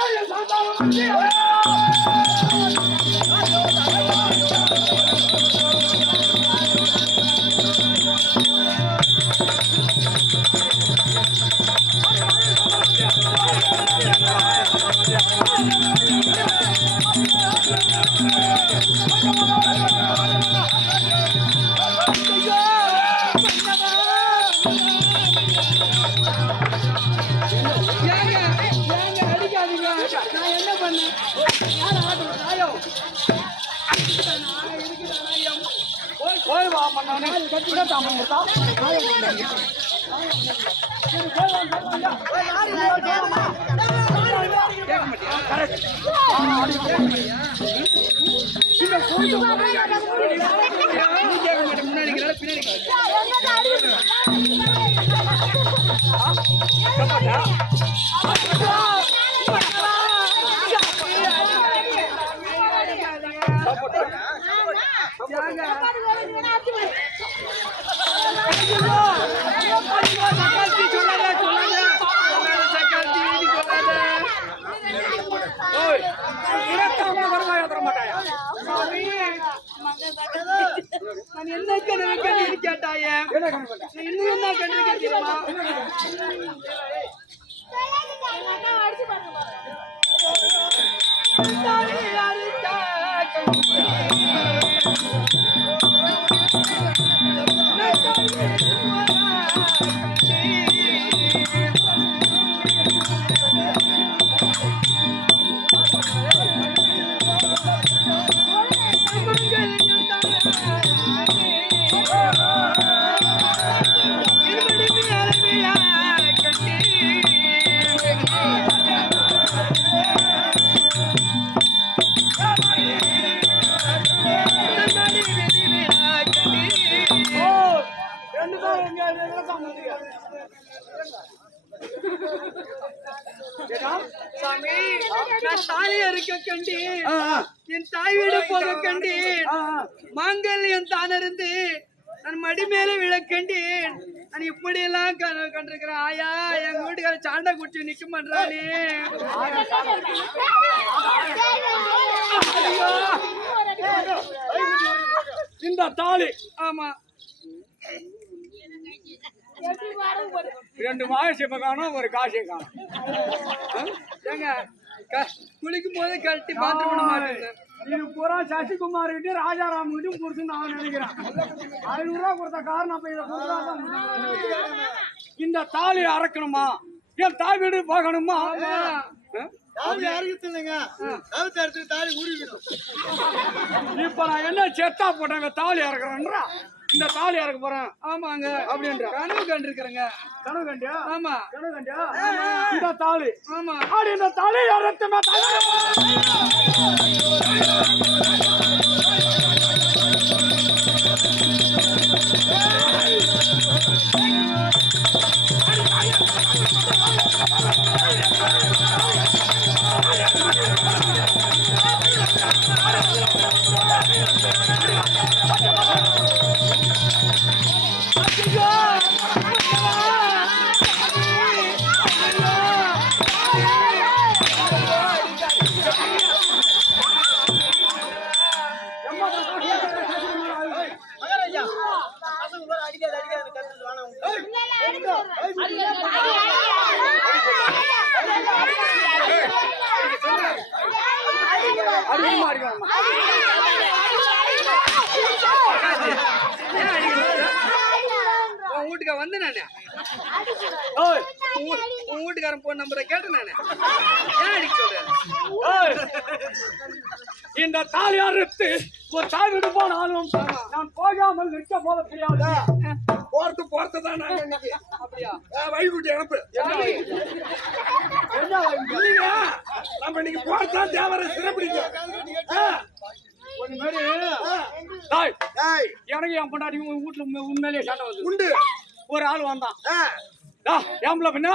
போய் வா பண்ணானே கட்டிட தாமம் கொடுத்தா என்ன கனவு கேட்டாய? இன்னும் என்ன கண்டிருக்கேன் தெரியுமா? சாமி, நான் தாலியா இருக்க கண்டி என் தாய் வீடு போக கண்டேன் மாங்கல்யம் தானிருந்து நான் மடி மேல விழக்கண்டேன் நான் இப்படி எல்லாம் கனவு கண்டிருக்கிறேன் ஆயா எங்க வீட்டுக்கார சாண்டா குடிச்சு நிக்க மாட்டானே இந்த தாலி ஆமா 2 மாயசிப்ப காணும் ஒரு காசை காணும் ஏங்க குளிக்கும் போதே கழட்டி பாத்ரூம் பண்ண மாட்டேன் இது பூரா சசிகுமார் கிட்ட ராஜாராம் கிட்டும் கொடுத்து நான் நினைக்கிறேன் 500 ரூபா கொடுத்த காரணம் அப்ப இதை இந்த தாலி அறக்கணுமா என் தாய் வீடு போகணுமா இப்ப நான் என்ன செத்தா போட்டாங்க தாலி அறக்கிறேன்றா இந்த தாலி அறக்க போறேன் ஆமாங்க அப்படின்ற கனவு கண்டிருக்கிறேங்க கனவு கண்டியா ஆமா கனவு கண்டியா இந்த தாலி ஆமா அப்படி இந்த தாலி அறத்துமா வீட்டுக்கு வந்து நானு உன் வீட்டுக்காரன் போன் நம்பரை கேட்டேன் நானு ஏன் அடிக்க சொல்றேன் இந்த தாலி அறுத்து ஒரு தாய் வீடு போனாலும் நான் போகாமல் நிற்க போக தெரியாது போறதுதான் அப்படியா வைகுட்டி அனுப்பு நம்ம இன்னைக்கு போறதுதான் தேவரை சிறப்பிடிக்கும் எனக்கு என் பொண்டாட்டி வீட்டுல உண்மையிலேயே சண்டை வந்து உண்டு ஒரு ஆள் வந்தான் ஆம்பளை பின்ன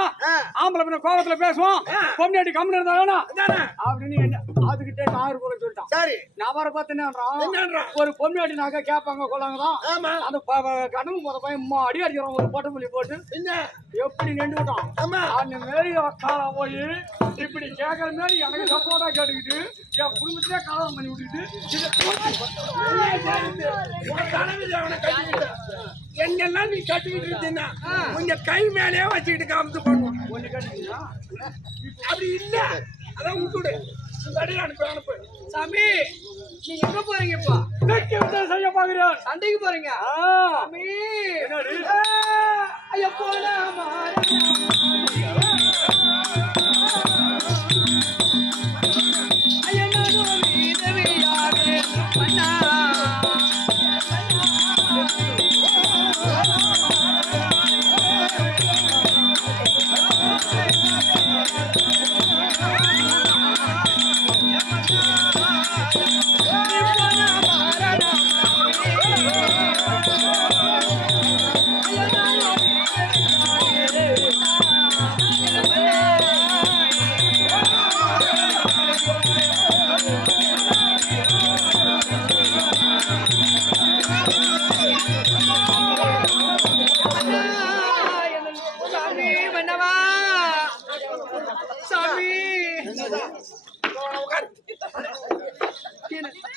கோபத்துல பேசுவோம் பொம்னாட்டி கம்மி இருந்தா அப்படின்னு அதுகிட்டே 1000 ரூபாய் சொல்லிட்டான் சரி நான் வர பார்த்தேன்னா ஒரு பொம்னாட்டி நாக்க கேட்பாங்க கொள்ளாங்கதான் அந்த கடவுள் போத பையன் அடி அடிக்கிறோம் ஒரு பொட்டமல்லி போட்டு எப்படி நின்று விட்டான் அந்த மாரி கால போய் இப்படி கேட்கற மாதிரி எனக்கு சப்போர்ட்டா கேட்டுக்கிட்டு என் குடும்பத்திலே கலவரம் பண்ணி விட்டுட்டு என்னெல்லாம் நீ கட்டிக்கிட்டு இருந்தீங்கன்னா உங்க கை மேலே வச்சுக்கிட்டு காமிச்சு பண்ணுவோம் அப்படி இல்ல அதான் விட்டுடு அனுப்பு சாமி நீங்க எங்க போறீங்க இப்ப செய்ய பாக்குறேன் சண்டைக்கு போறீங்க சாமி ஐயா போனா ஐயா நானும் வீரவியாரே பண்ணா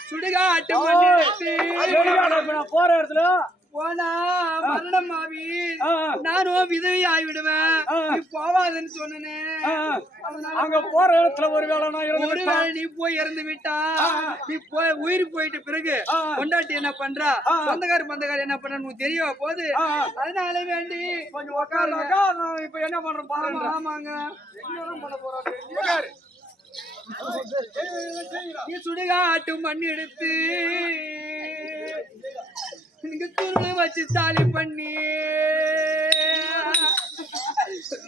சுடுகாட்டு போற இடத்துல போனா மரணம் ஆவி நானும் விதவி ஆகிவிடுவேன் நீ போவாதுன்னு சொன்னனே அங்க போற இடத்துல ஒருவேளை நீ போய் இறந்து விட்டா நீ போய் உயிர் போயிட்ட பிறகு கொண்டாட்டி என்ன பண்றா சொந்தக்கார என்ன பண்ற உனக்கு தெரியவா போது அதனால வேண்டி கொஞ்சம் உட்காருக்கா நான் இப்ப என்ன பண்றேன் பாருங்க ஆமாங்க பண்ண போறேன் நீ சுடுகாட்டு மண் எடுத்து நீங்க துருள வச்சு தாலி பண்ணி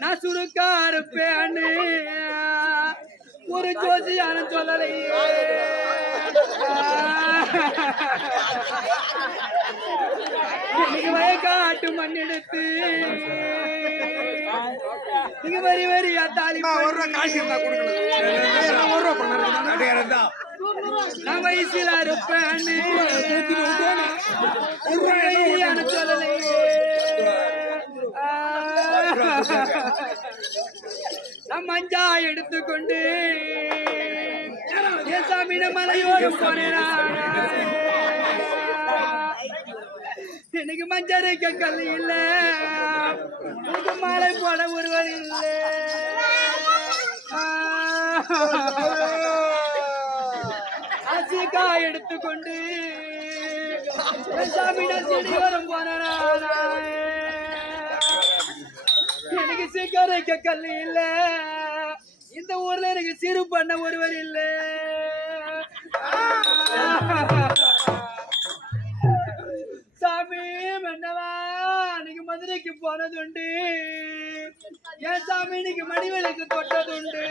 நான் சுடுக்கார பேனு ஒரு ஜோசியான சொல்லலையே நீங்க வயக்காட்டு மண் எடுத்து நீங்க வரி வரியா தாலி ஒரு காசு இருந்தா கொடுக்கணும் 1 ரூபா பண்ண நான் வயசுல இருப்பேன்னு சொல்லலையே. நான் மஞ்சா எடுத்துக்கொண்டு என் சாமியிட மலையோடு போனேன். எனக்கு மஞ்சரைக்க கல் இல்ல, உனக்கு மாலை போட ஒருவர் இல்லை. அசிக்கா எடுத்துக்கொண்டு என் சாமியிட செடி வரும் போனேன். எனக்கு சீக்கிரைக்க கல் இல்ல, இந்த ஊர்ல எனக்கு சிறு பண்ண ஒருவர் இல்ல. சாமி மன்னவா நீங்க மதுரைக்கு போனதுண்டு, என் சாமி நீங்க மணிவேலுக்கு தொட்டதுண்டு.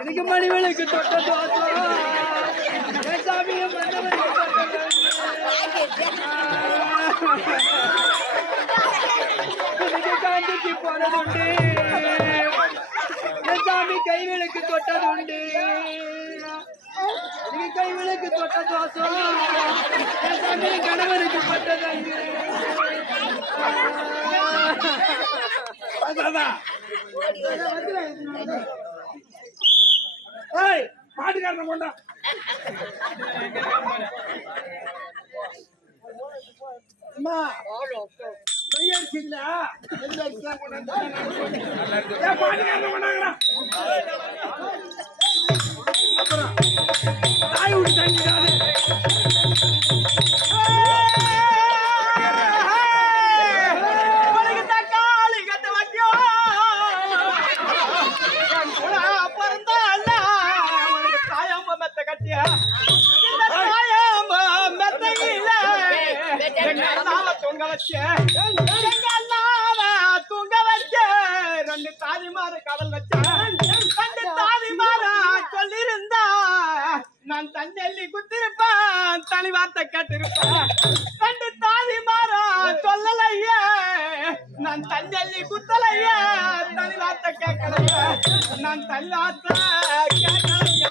எனக்கு மணிவேலுக்கு தொட்ட தோசம் என் சாமியை மன்னவனுக்கு தொட்டது. எனக்கு காந்திக்கு போனதுண்டு, என் சாமி கைவிளக்கு தொட்டதுண்டு. எனக்கு கைவிளக்கு தொட்ட தோசம் என் சாமி கணவனுக்கு பட்டதங்க. மாட்டுக்காரனை கொண்டா தாய் விட்டு தங்கிட்டாரு. தூங்க வச்ச ரெண்டு தாதிமார கவல் வச்ச ரெண்டு தாதிமார சொல்லிருந்தா நான் தண்ணி குத்திருப்பேன், தனி வார்த்தை கேட்டிருப்பேன். ரெண்டு தாதிமார சொல்லலையே, நான் தண்ணி குத்தலையே, தனி வார்த்தை கேட்கலையே, நான் தனி வார்த்தை கேட்கலையே.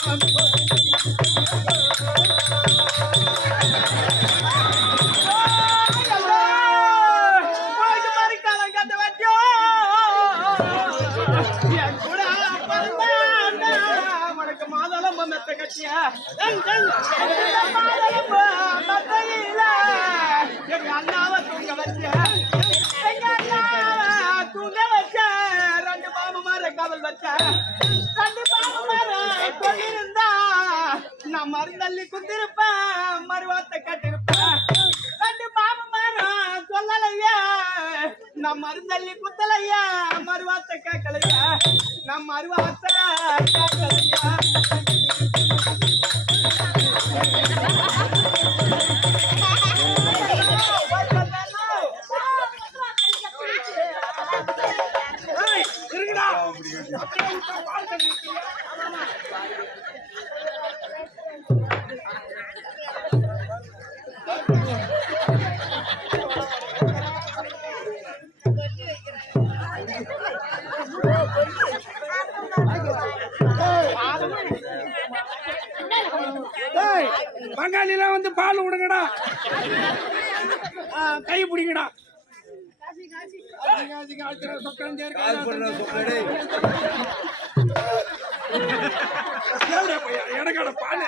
எங்க அண்ணாவை தூங்க வச்ச ரெண்டு பாம்புமார காவல் வச்ச ரெண்டு பாம்புமார கொண்டிருந்தா நான் மருந்தள்ளி குத்திருப்பேன், மறுவார்த்தை கேட்டிருப்பேன். ரெண்டு பாம்புமார சொல்லலையா, நான் மருந்தள்ளி குத்தலையா, மறுவார்த்தை கேட்கலையா, நான் மறுவார்த்தை கேட்கலையா. பங்காளிலாம் வந்து பால் விடுங்கடா, கை பிடிங்கடா. எனக்கான பால்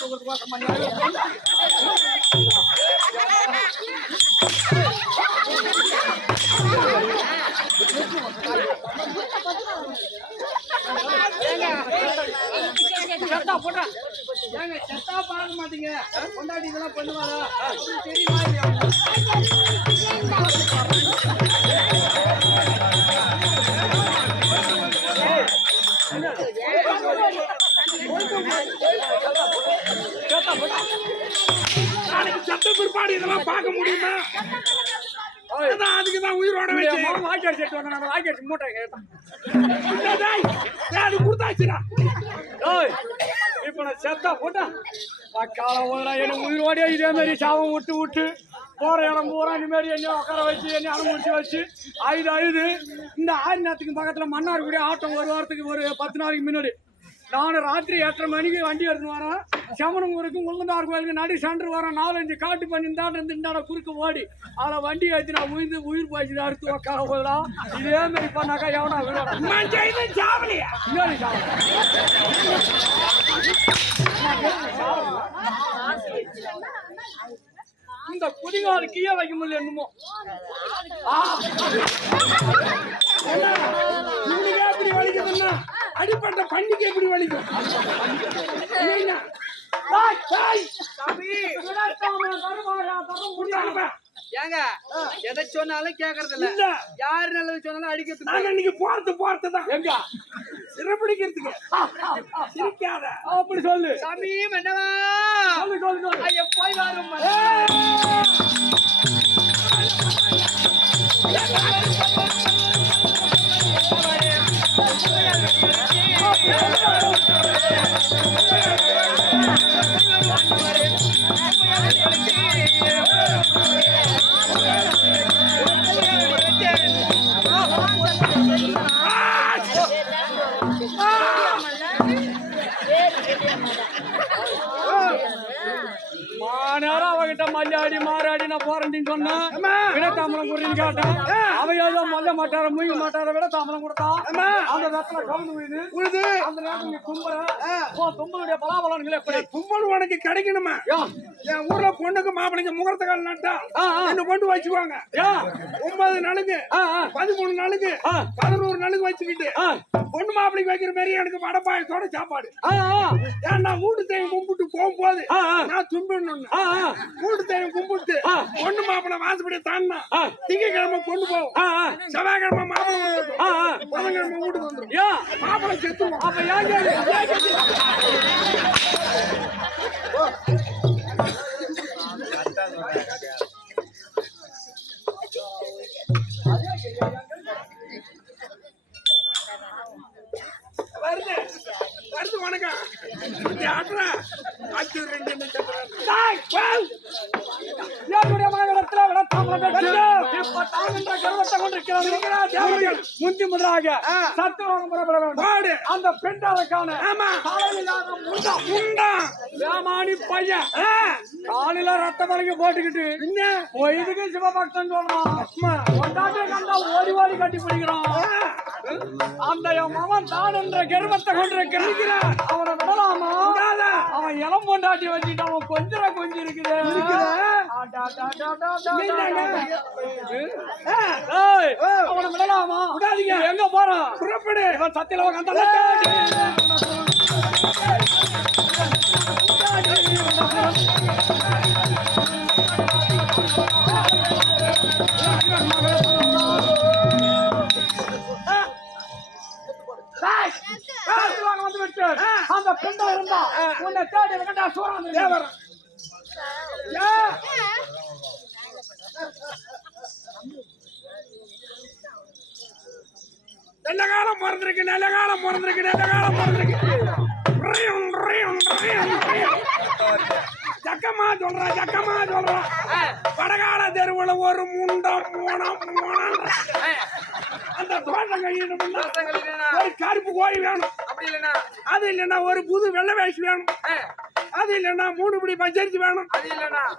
தூக்கிறதுக்கு மணி செத்தா போட்டா ஏங்க செத்தா பார்க்க மாட்டீங்க கொண்டாடி இதெல்லாம் பண்ணுவாரா தெரியுமா இல்லையா நாளைக்கு சத்த பிற்பாடு இதெல்லாம் பார்க்க முடியுமா அதுக்குதான் உயிரோட வச்சு வாக்கி அடிச்சு வந்தேன் நம்ம வாக்கி அடிச்சு மூட்டை கேட்டான் அது கொடுத்தாச்சுடா இப்ப நான் செத்தா போட்டா காலம் ஓடுறா என்ன உயிரோடே இதே மாதிரி சாபம் விட்டு விட்டு போற இடம் பூரா இந்த மாதிரி என்ன உட்கார வச்சு என்ன அனுமதிச்சு வச்சு அழுது இந்த ஆறு நேரத்துக்கு பக்கத்துல மன்னார்குடி ஆட்டம் ஒரு வாரத்துக்கு ஒரு 10 நாளைக்கு முன்னாடி நானும் ராத்திரி 8:30 மணிக்கு வண்டி எடுத்துன்னு வரேன் செமனம் ஊருக்கு முள்ளந்தார் கோயிலுக்கு நடி சென்று வரேன் 4-5 காட்டு பண்ணி இந்தாண்ட குறுக்கு ஓடி அதில் வண்டி ஏற்றி நான் உயிர் போயிடுச்சு அறுத்து உக்கார போதா இதே மாதிரி பண்ணாக்கா எவனா சாவலியா இந்த குதிகால கீழே வைக்க முடியல என்னமோ எப்படி வலிக்குதுன்னா அடிப்பட்ட பண்ணிக்கு எப்படி வலிக்கும் ஏங்க எதை சொன்னாலும் கேக்குறது இல்ல யாரு நல்லது சொன்னாலும் அடிக்கிறது நாங்க இன்னைக்கு போறதுதான் எங்க சிறப்பிடிக்கிறதுக்கு சிரிக்காத அப்படி சொல்லு சாமி வேண்டவா சொல்லு சொல்லு சொல்லு ஐயா போய் வரும் நேரம் அவகிட்ட மல்லாடி மாறாடி நான் போறேன்னு சொன்னா விட தாமரம் குடின்னு கேட்டேன் அவ ஏதோ மல்ல மாட்டார முயங்க மாட்டார விட தாமரம் கொடுத்தா அந்த இடத்துல கவுந்து உழுது அந்த நேரத்துல நீ தும்பலுடைய பலாபலன்கள் எப்படி தும்பல் உனக்கு கிடைக்கணுமா என் ஊர்ல பொண்ணுக்கு மாப்பிளைக்கு முகூர்த்த கால் நட்டா என்ன கொண்டு வச்சுக்குவாங்க 9 நாளுக்கு 13 நாளுக்கு 11 நாளுக்கு வச்சுக்கிட்டு பொண்ணு மாப்பிளைக்கு வைக்கிற மாதிரி எனக்கு வடப்பாயத்தோட சாப்பாடு ஏன்னா வீட்டு தேவை கும்பிட்டு போகும்போது நான் தும்பிடணும் வீட்டு தேவை கும்பிட்டு பொண்ணு மாப்பிளை வாசப்படியை தாண்டினா திங்கக்கிழமை கொண்டு போவோம் செவ்வாய்க்கிழமை மாப்பிளை புதன்கிழமை வீட்டுக்கு வந்துடும் மாப்பிளை செத்துவோம் அப்ப வருது வணக்கம் முந்தி முதலாக சத்துவாங்க புறப்பட வேண்டும் அந்த பெண்டாளுக்கான ராமாணி பையன் காலையில ரத்த மலைக்கு போட்டுக்கிட்டு இதுக்கு சிவபக்தன் சொல்றான் கொண்டாட்டி கண்டா ஓடி ஓடி கட்டி பிடிக்கிறான் அந்த மகன் தான் என்ற கர்வத்தை கொண்டிருக்கிறான் அவனை விடலாமா அவன் இளம் கொண்டாட்டி வச்சுட்டு அவன் கொஞ்சம் இருக்குது அவனை விடலாமா விடாதீங்க எங்க போறான் புறப்படு இவன் சத்தியில உட்காந்து வந்து விட்டு அந்த பெண்ணா இருந்தா உன்னை தேடி வேண்டா சூறான் தேவர் நல்ல காலம் பிறந்திருக்கு நல்ல காலம் பிறந்திருக்கு நல்ல காலம் பிறந்திருக்கு ஜக்கமா சொல்றான் வடகால தெருவுல ஒரு முண்டம் மூணம் அந்த தோட்டம் கழியணும்னா ஒரு கருப்பு கோழி வேணும் அது இல்லைன்னா ஒரு புது வெள்ளை வேஷ் வேணும் அது இல்லைன்னா 3 படி பச்சரிசி வேணும்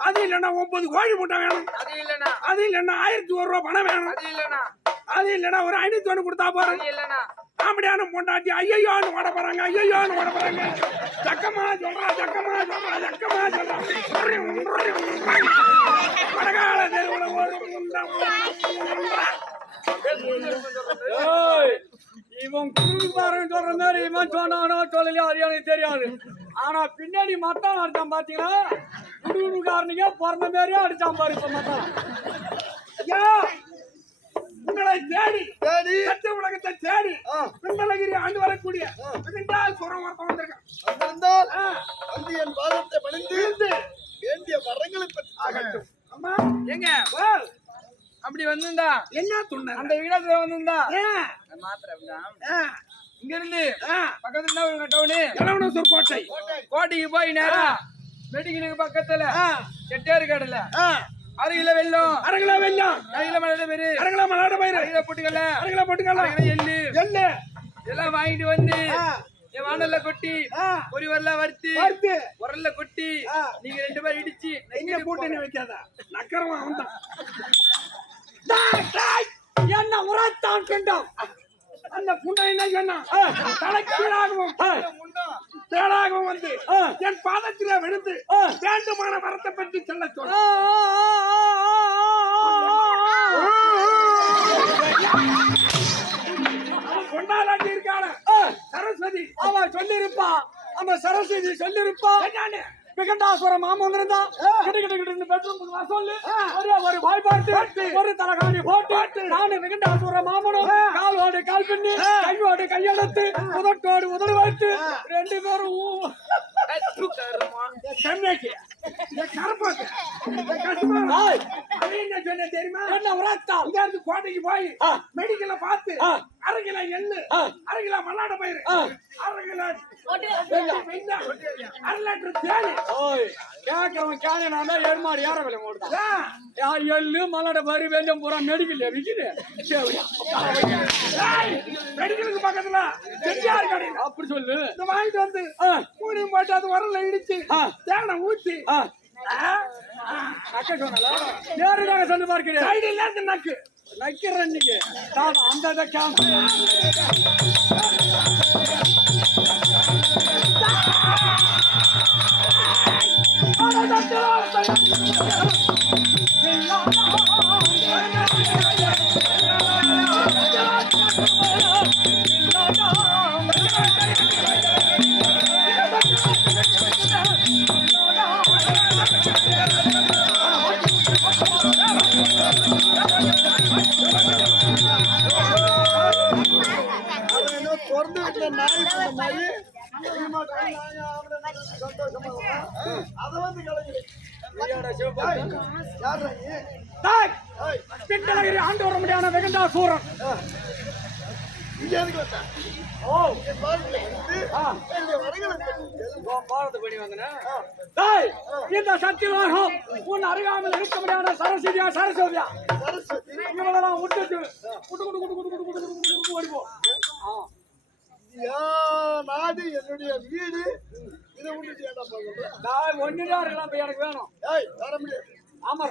அது இல்லைன்னா 9 கோழி முட்டை வேணும் அது இல்லைன்னா 1001 ரூபாய் பணம் வேணும் அது இல்லைன்னா ஒரு 501 கொடுத்தா போறேன் காமெடியான பொண்டாட்டி ஐயோன்னு ஓட போறாங்க ஐயோன்னு ஓட போறாங்க ஜக்கமா சொல்றா வடகால தெருவுல ஒரு இவன் குடும்பக்காரன் சொல்ற மாதிரி இவன் சொன்னானோ சொல்லலையோ அது எனக்கு தெரியாது. ஆனா பின்னாடி மத்தான் அடிச்சான் பாத்தீங்களா, குடும்பக்காரனுக்கே பிறந்த மாதிரியே அடிச்சான் பாரு இப்ப மத்தான். ஐயா உங்களை தேடி சத்திய உலகத்தை தேடி பின்னலகிரி ஆண்டு வரக்கூடிய சுரம் ஒருத்தம் வந்திருக்கான். வந்து என் பாதத்தை பணிந்து வேண்டிய வரங்களை பெற்று அம்மா எங்க அப்படி வந்திருந்தா என்ன துண்ண அந்த இடத்துல வந்திருந்தா ஏன் இங்க இருந்து பக்கத்துல ஒரு டவுனு இளவனசூர் கோட்டை கோட்டைக்கு போய் நேரா மெடிக்கலுக்கு பக்கத்துல செட்டேரு கடல அரைகில வெள்ளம் அரகிலோ வெள்ளம் கையில மலாட பேரு அரகிலோ மலாட பயிர் கையில போட்டுக்கல அரகிலோ போட்டுக்கல எள்ளு எள்ளு எல்லாம் வாங்கிட்டு வந்து என் வானல்ல கொட்டி ஒரு வரல வறுத்து உரல்ல கொட்டி நீங்க 2 பேரும் இடிச்சு எங்க போட்டு வைக்காத நக்கரமா வந்தான் என்ன உரைத்தான் பிண்டம் அந்த புண்டை என்ன சொன்னா தலைக்கீழாகவும் தேடாகவும் வந்து என் பாதத்திலே விழுந்து வேண்டுமான வரத்தை பற்றி சொல்ல சொல்ல கொண்டாடி இருக்கான சரஸ்வதி அவ சொல்லிருப்பா, அந்த சரஸ்வதி சொல்லிருப்பா. என்னன்னு விகண்டாசுர மாமந்திரந்தா கிட்ட பெட்ரூம் சொல்லு ஒரு வாய் பார்த்து ஒரு தலகாணி போட்டு நானு விகண்டாசுர மாமனும் காலோடு கால் பண்ணி கையோடு கையெடுத்து உதட்டோடு உதடு வைத்து 2 பேரும் தெரியுமா என்ன உரைத்தா இங்க இருந்து கோட்டைக்கு போய் மெடிக்கல பார்த்து 1/2 கிலோ எள்ளு 1/2 கிலோ மல்லாட பயிர் 1/2 கிலோ 1/2 லிட்டர் தேனி கேக்குறவன் கேனா எருமாடு ஏற விலை ஓடுதான் எள்ளு மல்லாட பயிர் வெள்ளம் பூரா மெடிக்கல் விக்குது மெடிக்கலுக்கு பக்கத்துல செட்டியார் கடை அப்படி சொல்லு. இந்த வாங்கிட்டு வந்து மூடியும் போட்டு அது உரல்ல இடிச்சு தேனை ஊத்தி நக்க சொன்னால நேருக்காக சொல்லி பார்க்கிறேன் சைடுல இருந்து நக்கு நக்கிறேன் இன்னைக்கு அந்த கேம்ப் திறந்து வைக்கிற நாய் மாதிரி அதை வந்து கலைஞர் பின்னலகிரி ஆண்டு வர முடியாத வெகண்டா சூரன் இங்க எதுக்கு வந்தா என் பாதத்தை பணிந்து வரங்களை பாரத பணி வந்தன இந்த சத்தியவாகம் உன் அருகாமல் இருக்க முடியாத சரஸ்வதியா சரஸ்வதி இவளெல்லாம் விட்டுட்டு ஓடிப்போ நாடு என்னுடைய வீடு இதை விட்டுட்டு ஏன்டா பாக்கல நான் ஒண்ணுதான் இருக்கலாம் இப்ப எனக்கு வேணும் வர முடியாது ஆமா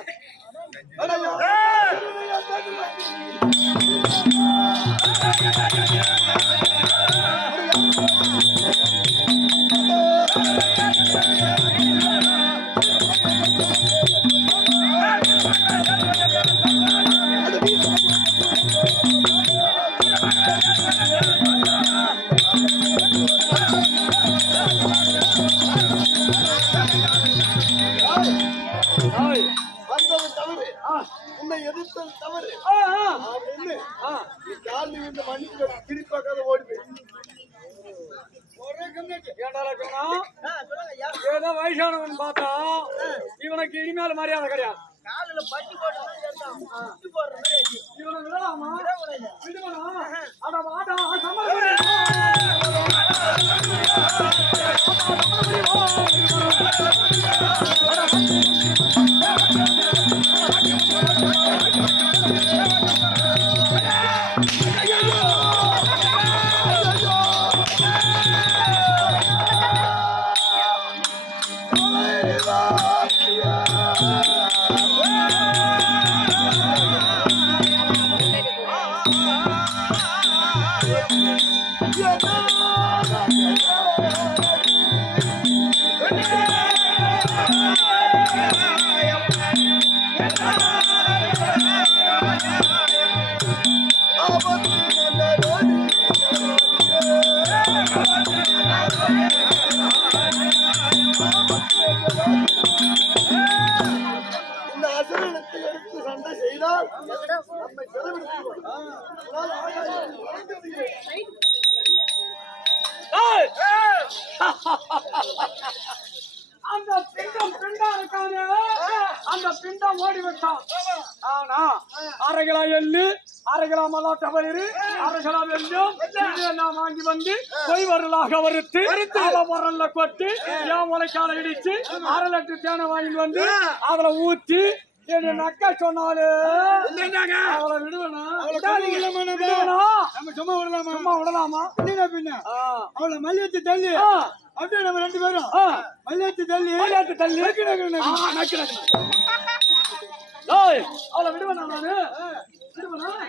வந்தது தவறு உன்னை எதிர்த்தது தவறு அப்படின்னு நீ காலி இந்த மண்ணிக்கு திருப்பி பார்க்காத ஓடி போய் ஏதோ வயசானவன் பார்த்தா இவனுக்கு இனிமேல் மரியாதை கிடையாது. இவனை விடலாமா விடுவனா அட வாடா Yeah. ஏய்! அந்த பிண்டம் பிண்டா இருக்கானே அந்த பிண்டம் ஓடி விட்டான். ஆனா அரை கிலோ எள்ளு, அரை கிலோ மல்லாட்ட பயிறு, அரை கிலோ வெள்ளம் இதெல்லாம் வாங்கி வந்து பொய்வரலாக வறுத்து வரல கொட்டி என் முளைக்கால இடிச்சு 1/2 லிட்டர் தேனை வாங்கி வந்து அதுல ஊத்தி என் அக்கா சொன்னாலே அவளை விடுவேனா? நம்ம சும்மா விடலாமா? சும்மா விடலாமா? பின்ன அவளை மல்லியத்து தள்ளி அப்படியே நம்ம 2 பேரும் மல்லியத்து தள்ளி அவளை விடுவேனா? நானு விடுவேனா?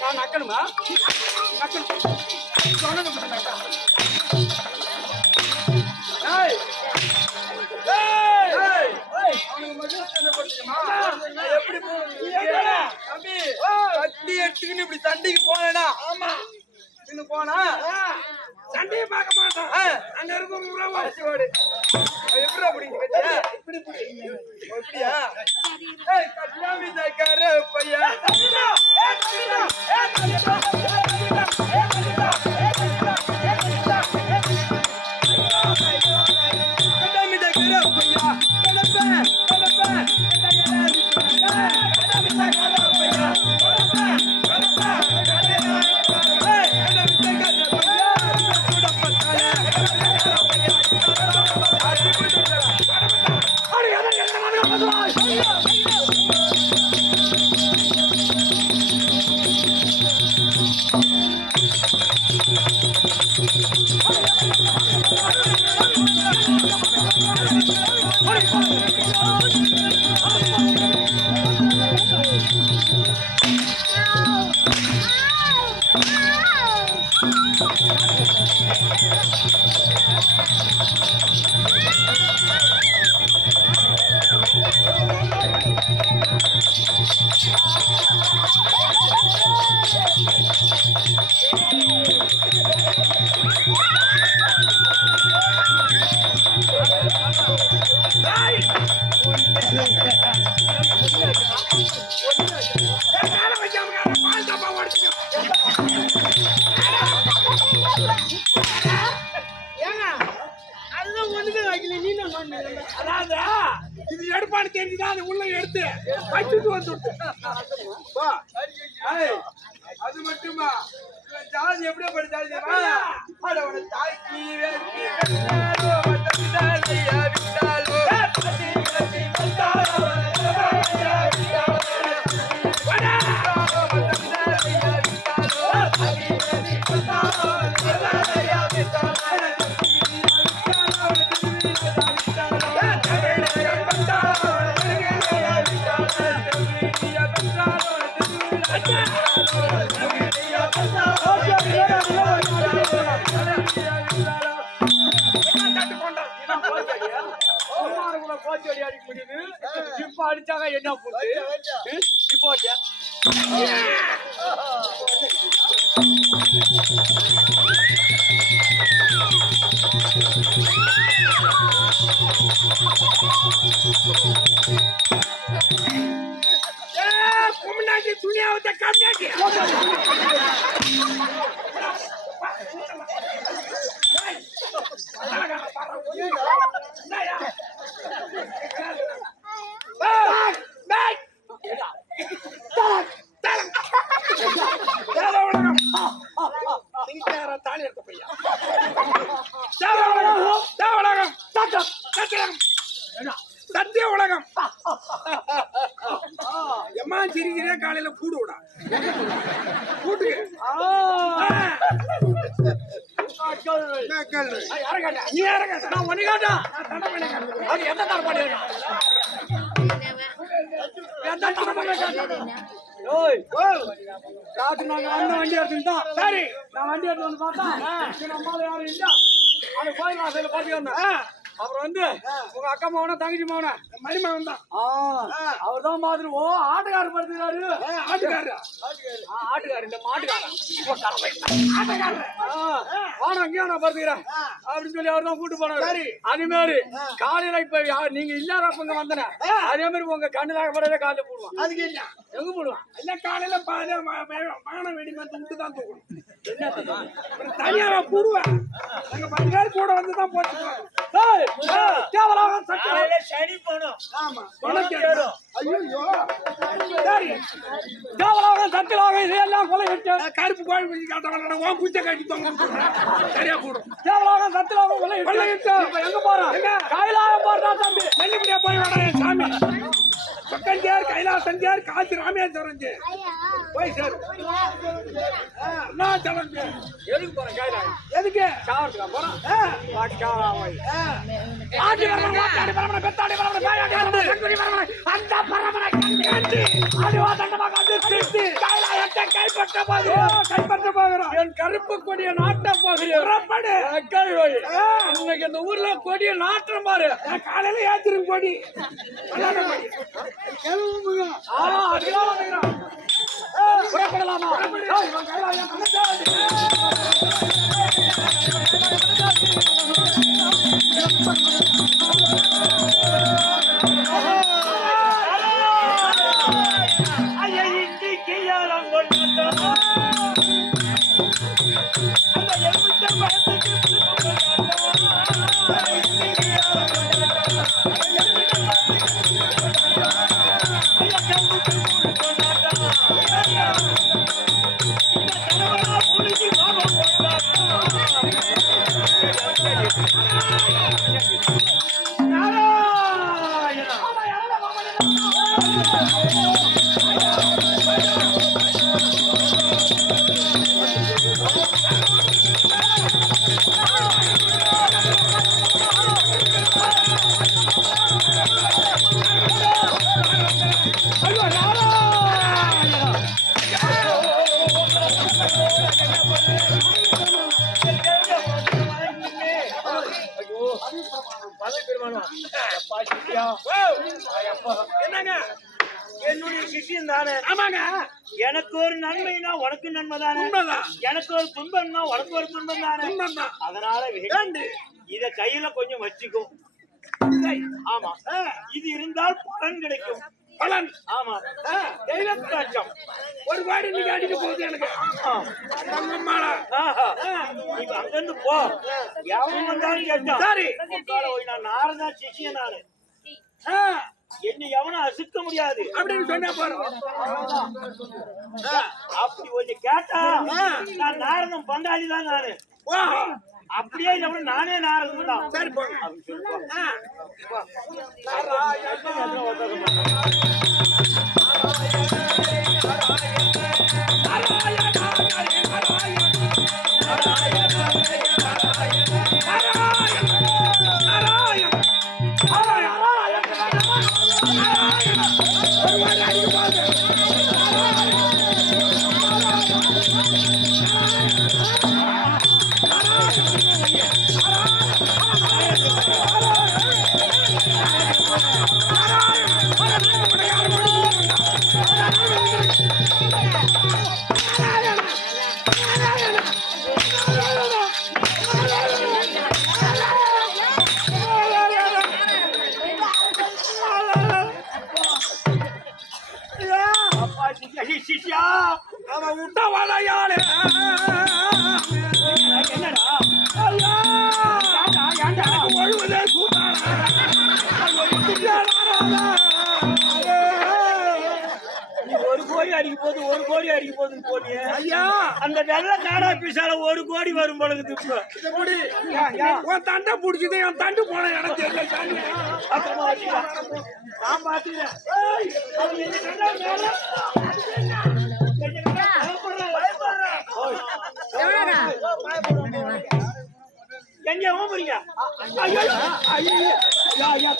நான் நக்கணுமா? நக்கணும். சொன்னது மட்டும் நக்கா. ஏய்! ஏய்! ஏய்! அவனுக்கு மட்டும் என்ன பண்ணுமா? எப்படி தம்பி கத்தி எடுத்துக்கின்னு இப்படி சண்டைக்கு போனேனா? ஆமா. இன்னும் போனா சண்டையை பார்க்க மாட்டான். அங்க இருக்கும் எப்படி இப்படி அப்படியா? ஏய் கட்டாமி தக்கார பையா இது எடுப்பான்னு தெரிஞ்சுதான் அது உள்ள எடுத்து வச்சுட்டு வந்துட்டு அது மட்டுமா ஜாதி எப்படியோ படி ஜாதி தாய்க்கு இப்ப அடிச்சாங்க என்ன போட்டு இப்போ பொம்னாட்டி துணியாவத்தை கம்மியாட்டி தாலி எடுத்த பையன் சத்திய உலகம் எம்மா சிரிக்கிறே காலையில கூடு விடா கூட்டு நீ யார கேட்ட நான் ஒண்ணு கேட்டா அது எந்த தரப்பாடு எந்த தரப்பாடு ஓய் காட்டு நாங்க அந்த வண்டி எடுத்துக்கிட்டோம் சரி நான் வண்டி எடுத்து வந்து பார்த்தா நம்மளால யாரும் இல்ல அது கோயில் வாசல்ல பாத்துக்கோங்க அப்புறம் வந்து உங்க அக்கா மகனா தங்கச்சி மகனா மணிமகன் தான் அவர் தான் மாதிரி ஓ ஆட்டுக்காரர் படுத்துக்காரு ஆட்டுக்காரரு ஆட்டுக்காரர் இந்த மாட்டுக்காரன் வாடா அங்கேயா நான் படுத்துக்கிறேன் அப்படின்னு சொல்லி அவர் தான் கூட்டு போனாரு சரி அதே மாதிரி காலையில இப்ப நீங்க இல்லாதப்ப இங்க வந்தன அதே மாதிரி உங்க கண்ணுதாக படவே காலையில போடுவான் அதுக்கு என்ன எங்க போடுவான் இல்ல காலையில வாகனம் வெடி வந்து விட்டு தான் தூக்கணும் தனியாரா போடுவேன் நாங்க 10 பேர் கூட வந்து தான் போச்சு சனி போனோம் ஆமா ஐயோ சரி தேவலாக சத்தியலாக இதையெல்லாம் கொலை வச்சு கருப்பு கோழி பிடிச்சி காட்ட ஓ பூச்சை கட்டி தொங்க சரியா போடும் தேவலாக சத்தியலாக கொலை வச்சு இப்ப எங்க போறோம் கைலாயம் போறா தம்பி நெல்லிப்படியா போய் வர சாமி பக்கஞ்சார் கைலாசஞ்சார் காசி ராமேஸ்வரம் போய் சார் நான் சொல்லுங்க எதுக்கு போறேன் கைலாயம் எதுக்கு சாவறதுக்கா போறேன் என் கருப்பு கொடிய நாட்ட போகிறேன் இன்னைக்கு இந்த ஊர்ல கொடிய நாட்டம் பாரு காலையில ஏத்திரும் கொடி புறப்படலாமா என்னங்க என்னுடைய சிஷியன் தானே ஆமாங்க எனக்கு ஒரு நன்மைனா உனக்கு நன்மை தானே உண்மைதான் எனக்கு ஒரு துன்பம்னா உனக்கு ஒரு துன்பம் தானே உண்மைதான் அதனால வேண்டு இத கையில கொஞ்சம் வச்சுக்கோ ஆமா இது இருந்தால் பலன் கிடைக்கும் பலன் ஆமா தைலத்தாச்சம் ஒரு வாடி நீங்க அடிக்க போகுது எனக்கு தங்கம்மாளா நீங்க அங்கிருந்து போ எவன் வந்தாலும் கேட்டான் சரி நான் நாரதா சிஷியன் நானு என்ன எவனும் அசுக்க முடியாது அப்படின்னு சொன்னா பாருங்க அப்படி கொஞ்சம் கேட்டா நான் நாரதம் பந்தாளி தான் நானு அப்படியே இல்ல நானே நாரதம் தான் சரி போங்க அடிக்க போகுதுன்னு போனியே ஐயா அந்த வெள்ள காடா பீசால 1 கோடி வரும் பொழுது இப்ப இத முடி உன் தண்டை பிடிச்சது என் தண்டு போன எனக்கு தெரியல சாமி. அப்புறமா வச்சுக்கலாம் நான் பாத்துக்கிறேன் அது என்ன கண்டா மேல எங்க ஊம்புறீங்க ஐயோ ஐயோ யா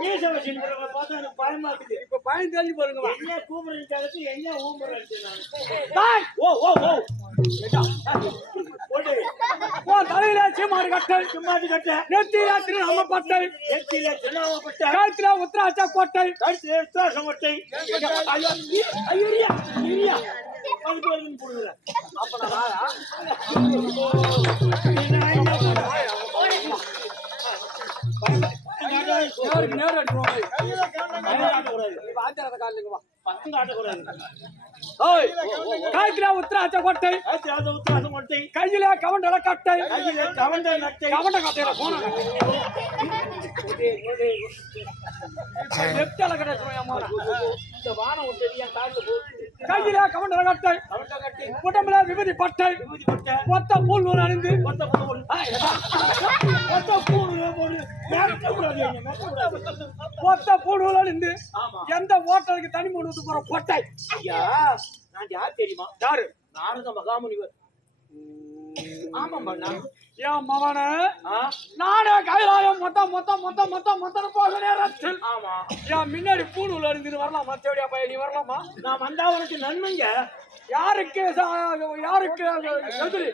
நீச வச்சின் பார்த்தா எனக்கு பயமா இருக்குது இப்ப பயன் தெரிஞ்சு பாருங்க என்ன கூப்பிடுறதுக்கு என்ன ஊம்புறேன்னு ஓ ஓ ஓ போடு ஓ தலையில சீமாடு கட்டை சும்மாடி கட்ட நெத்தியில திருநாம பட்டை எச்சில திருநாமப்பட்ட கழுத்துல உத்திராட்ச கோட்டை கழுத்து எடுத்தாசமட்டை ஐயோ ஐயா ஐயா அது போடுங்க போடுங்க அப்ப நான் வாடா நேருக்கு நேர் அடிப்போம் ஆத்திரத்தை காலிலுக்கு வா ஓய் கழுத்துல உத்திராட்ச கோட்டை உத்திராசமட்டை கையில கவண்டல கட்டை கவண்ட நட்டை கவண்ட கட்டையில போன லெப்டால கட்டை இந்த வானம் விட்டு என் காலில் போட்டு கையில கவண்டல கட்டை கவண்ட கட்டி உடம்புல விபதி பட்டை விபூதி பட்டை மொத்த பூல் நூல் அணிந்து மொத்த பூ போடு மேற்க கூடாது மொத்த பூ நூல் அணிந்து ஆமா எந்த ஹோட்டலுக்கு தனி மூணு ஊத்து போற பொட்டை ஐயா நான் யார் தெரியுமா யாரு நாரத மகாமுனிவர் ஆமாம்பா நான் என் மகன நானே கைலாயம் மொத்தம் போக நேரத்தில் ஆமா என் முன்னாடி பூ நூல் அணிந்து வரலாமா தேவடியா பையன் நீ வரலாமா நான் வந்தா உனக்கு நன்மைங்க யாருக்கு எதிரி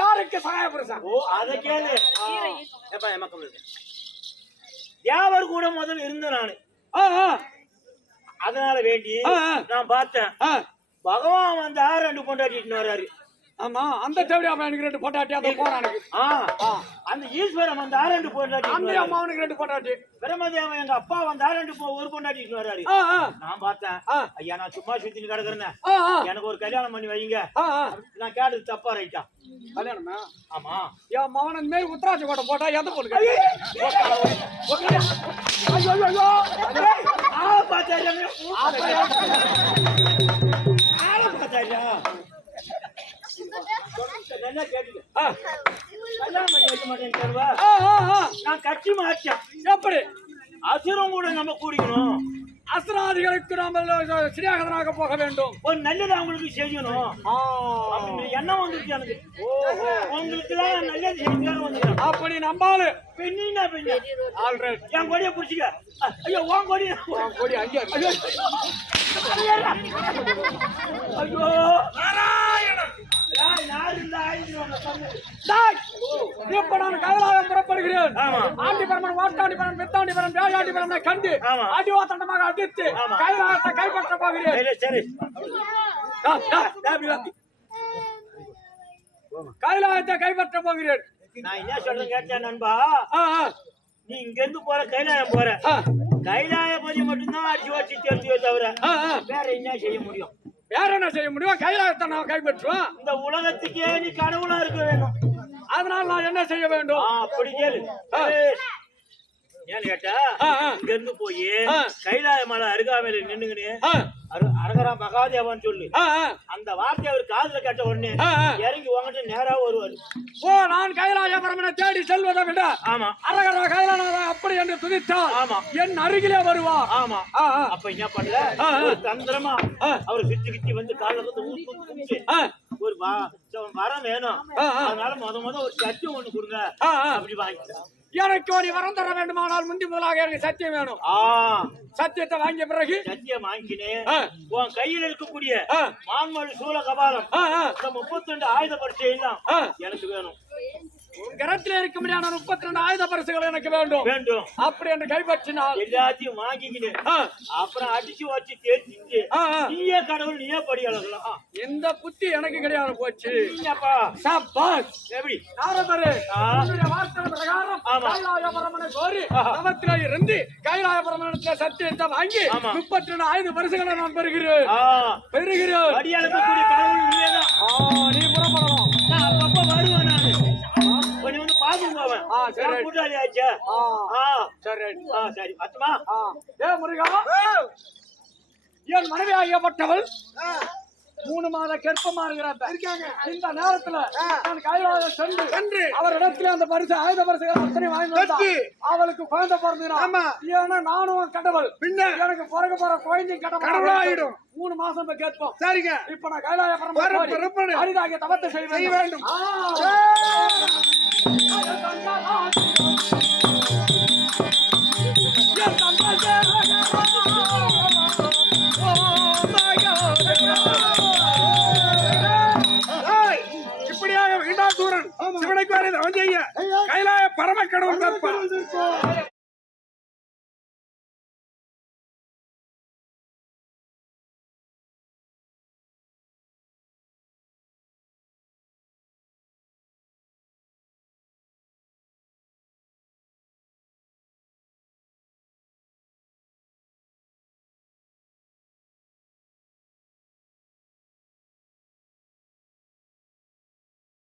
யாருக்கு சகாயப்படுறா ஓ அத கேளு ஏப்பா எமக்கம் தேவர் கூட முதல்ல இருந்தேன் நானு அதனால வேண்டி நான் பார்த்தேன் பகவான் வந்தா 2 பொண்டாட்டிட்டு வர்றாரு ஆமா அந்த தேவடியா பையனுக்கு 2 பொண்டாட்டி அந்த போறானுக்கு அந்த ஈஸ்வரன் வந்தா 2 பொண்டாட்டி அந்த அம்மாவனுக்கு 2 பொண்டாட்டி பிரம்மதேவன் எங்க அப்பா வந்தா 1 பொண்டாட்டிட்டு வர்றாரு நான் பார்த்தேன் ஐயா நான் சும்மா சுத்தின்னு கிடக்குறேன் எனக்கு ஒரு கல்யாணம் பண்ணி வைங்க நான் கேட்டது தப்பா ரைட்டா கல்யாணமா ஆமா என் மகனன் மேல் உத்தராட்சி கோட்டை போட்டா எந்த பொண்ணு நல்லா கேட்டுக்க கல்யாணம் பண்ணி வைக்க மாட்டேன்னு நான் கட்சி மாற்றேன் எப்படி அசுரம் கூட நம்ம கூடிக்கணும் அசுராதிகளுக்கு நாம சிறியாகதனாக போக வேண்டும் ஒரு நல்லது அவங்களுக்கு செய்யணும் அப்படின்னு எண்ணம் வந்துருச்சு எனக்கு உங்களுக்கு எல்லாம் நல்லது செய்யணும் வந்து அப்படி நம்பாலு பெண்ணா பெண்ணு ஆல்ரைட் என் கொடியை பிடிச்சிக்க ஐயோ உன் கொடி கொடி அங்கே ஐயோ இப்ப நான் கைலாயம் புறப்படுகிறேன் ஆண்டிபரமன் வாட்டாண்டிபரன் மித்தாண்டிபரன் வேயாண்டிபரனை கண்டு அடிவாத்தண்டமாக அடித்து கைலாயத்தை கைப்பற்ற போகிறேன் சரி கைலாயத்தை கைப்பற்ற போகிறேன் நான் என்ன சொல்றேன் கேட்டேன் நண்பா நீ இங்க இருந்து போற கைலாயம் போற கைலாயபதி மட்டும்தான் அடிச்சு வச்சு தெரிஞ்சு தவிர வேற என்ன செய்ய முடியும் வேற என்ன செய்ய முடியும் கைலாயத்தை நான் கைப்பற்றுவேன் இந்த உலகத்துக்கே நீ கடவுளா இருக்க வேணும் அதனால நான் என்ன செய்ய வேண்டும் அப்படி கேளு ஏன்னு கேட்டா இங்க இருந்து போய் கைலாய மலை அருகாமையில நின்னுங்கன்னு அரகரா மகாதேவான்னு சொல்லு அந்த வார்த்தை அவர் காதுல கேட்ட உடனே இறங்கி உங்ககிட்ட நேரா வருவாரு ஓ நான் கைலாய பரமனை தேடி செல்வதை விட ஆமா அரகரா கைலாயநாதா அப்படி என்று துதித்தால் ஆமா என் அருகிலே வருவா ஆமா அப்ப என்ன பண்ணல ஒரு தந்திரமா அவர் கிட்டி வந்து கால ஒரு வரம் வேணும் அதனால முத ஒரு சத்தியம் ஒண்ணு கொடுங்க அப்படி வாங்கிக்கலாம் எனக்கு ஒரு வரம் தர வேண்டுமானால் முந்தி முதலாக எனக்கு சத்தியம் வேணும் சத்தியத்தை வாங்கிய பிறகு சத்தியம் வாங்கினேன் உன் கையில் இருக்கக்கூடிய மான்மொழி சூழ கபாலம் 32 ஆயுத பரிசை எல்லாம் எனக்கு வேணும் கரத்தில் இருக்க முடியாத 32 ஆயுத பரிசுகள் எனக்கு வேண்டும் வேண்டும் அப்படி என்று கைப்பற்றினால் எல்லாத்தையும் வாங்கிக்கினேன் அப்புறம் அடிச்சு வச்சு தேர்ச்சிட்டு நீயே கடவுள் நீயே படி அழகலாம் எந்த புத்தி எனக்கு கிடையாது போச்சு எப்படி நாரதரே வார்த்தை பிரகாரம் கைலாய பரமனை கோரி தவத்திலே இருந்து கைலாய பரமனத்துல சத்தியத்தை வாங்கி 32 ஆயுத பரிசுகளை நான் பெறுகிறேன் படி அளக்கக்கூடிய கடவுள் நீயே தான் நீ புறப்படணும் நான் அப்பப்ப வருவேன் நானு கொஞ்சம் வந்து பாத்துட்டு போவேன் கூட்டாளி ஆச்சா சரி சரி பத்துமா முருகா என் மனைவி ஆகியப்பட்டவள் 3 மாத கர்ப்பமா இருக்கிறாங்க. இந்த நேரத்துல நான் கைலாயம் சென்று அவரிடத்துல அந்த பரிசு ஆயுத பரிசுகள் அத்தனை வாங்கி வந்தா அவளுக்கு குழந்தை பிறந்தா. ஏன்னா நானும் கடவுள், எனக்கு பிறகு போற குழந்தை கடவுள் ஆயிடும். 3 மாசம் இப்ப கேட்போம். சரிங்க, இப்ப நான் கைலாய பரம்பரை அரிதாகிய தவத்தை செய்ய வேண்டும். இப்படியாக வீண்டாசூரன் சிவனைக்கு கைலாய பரம கடவுள்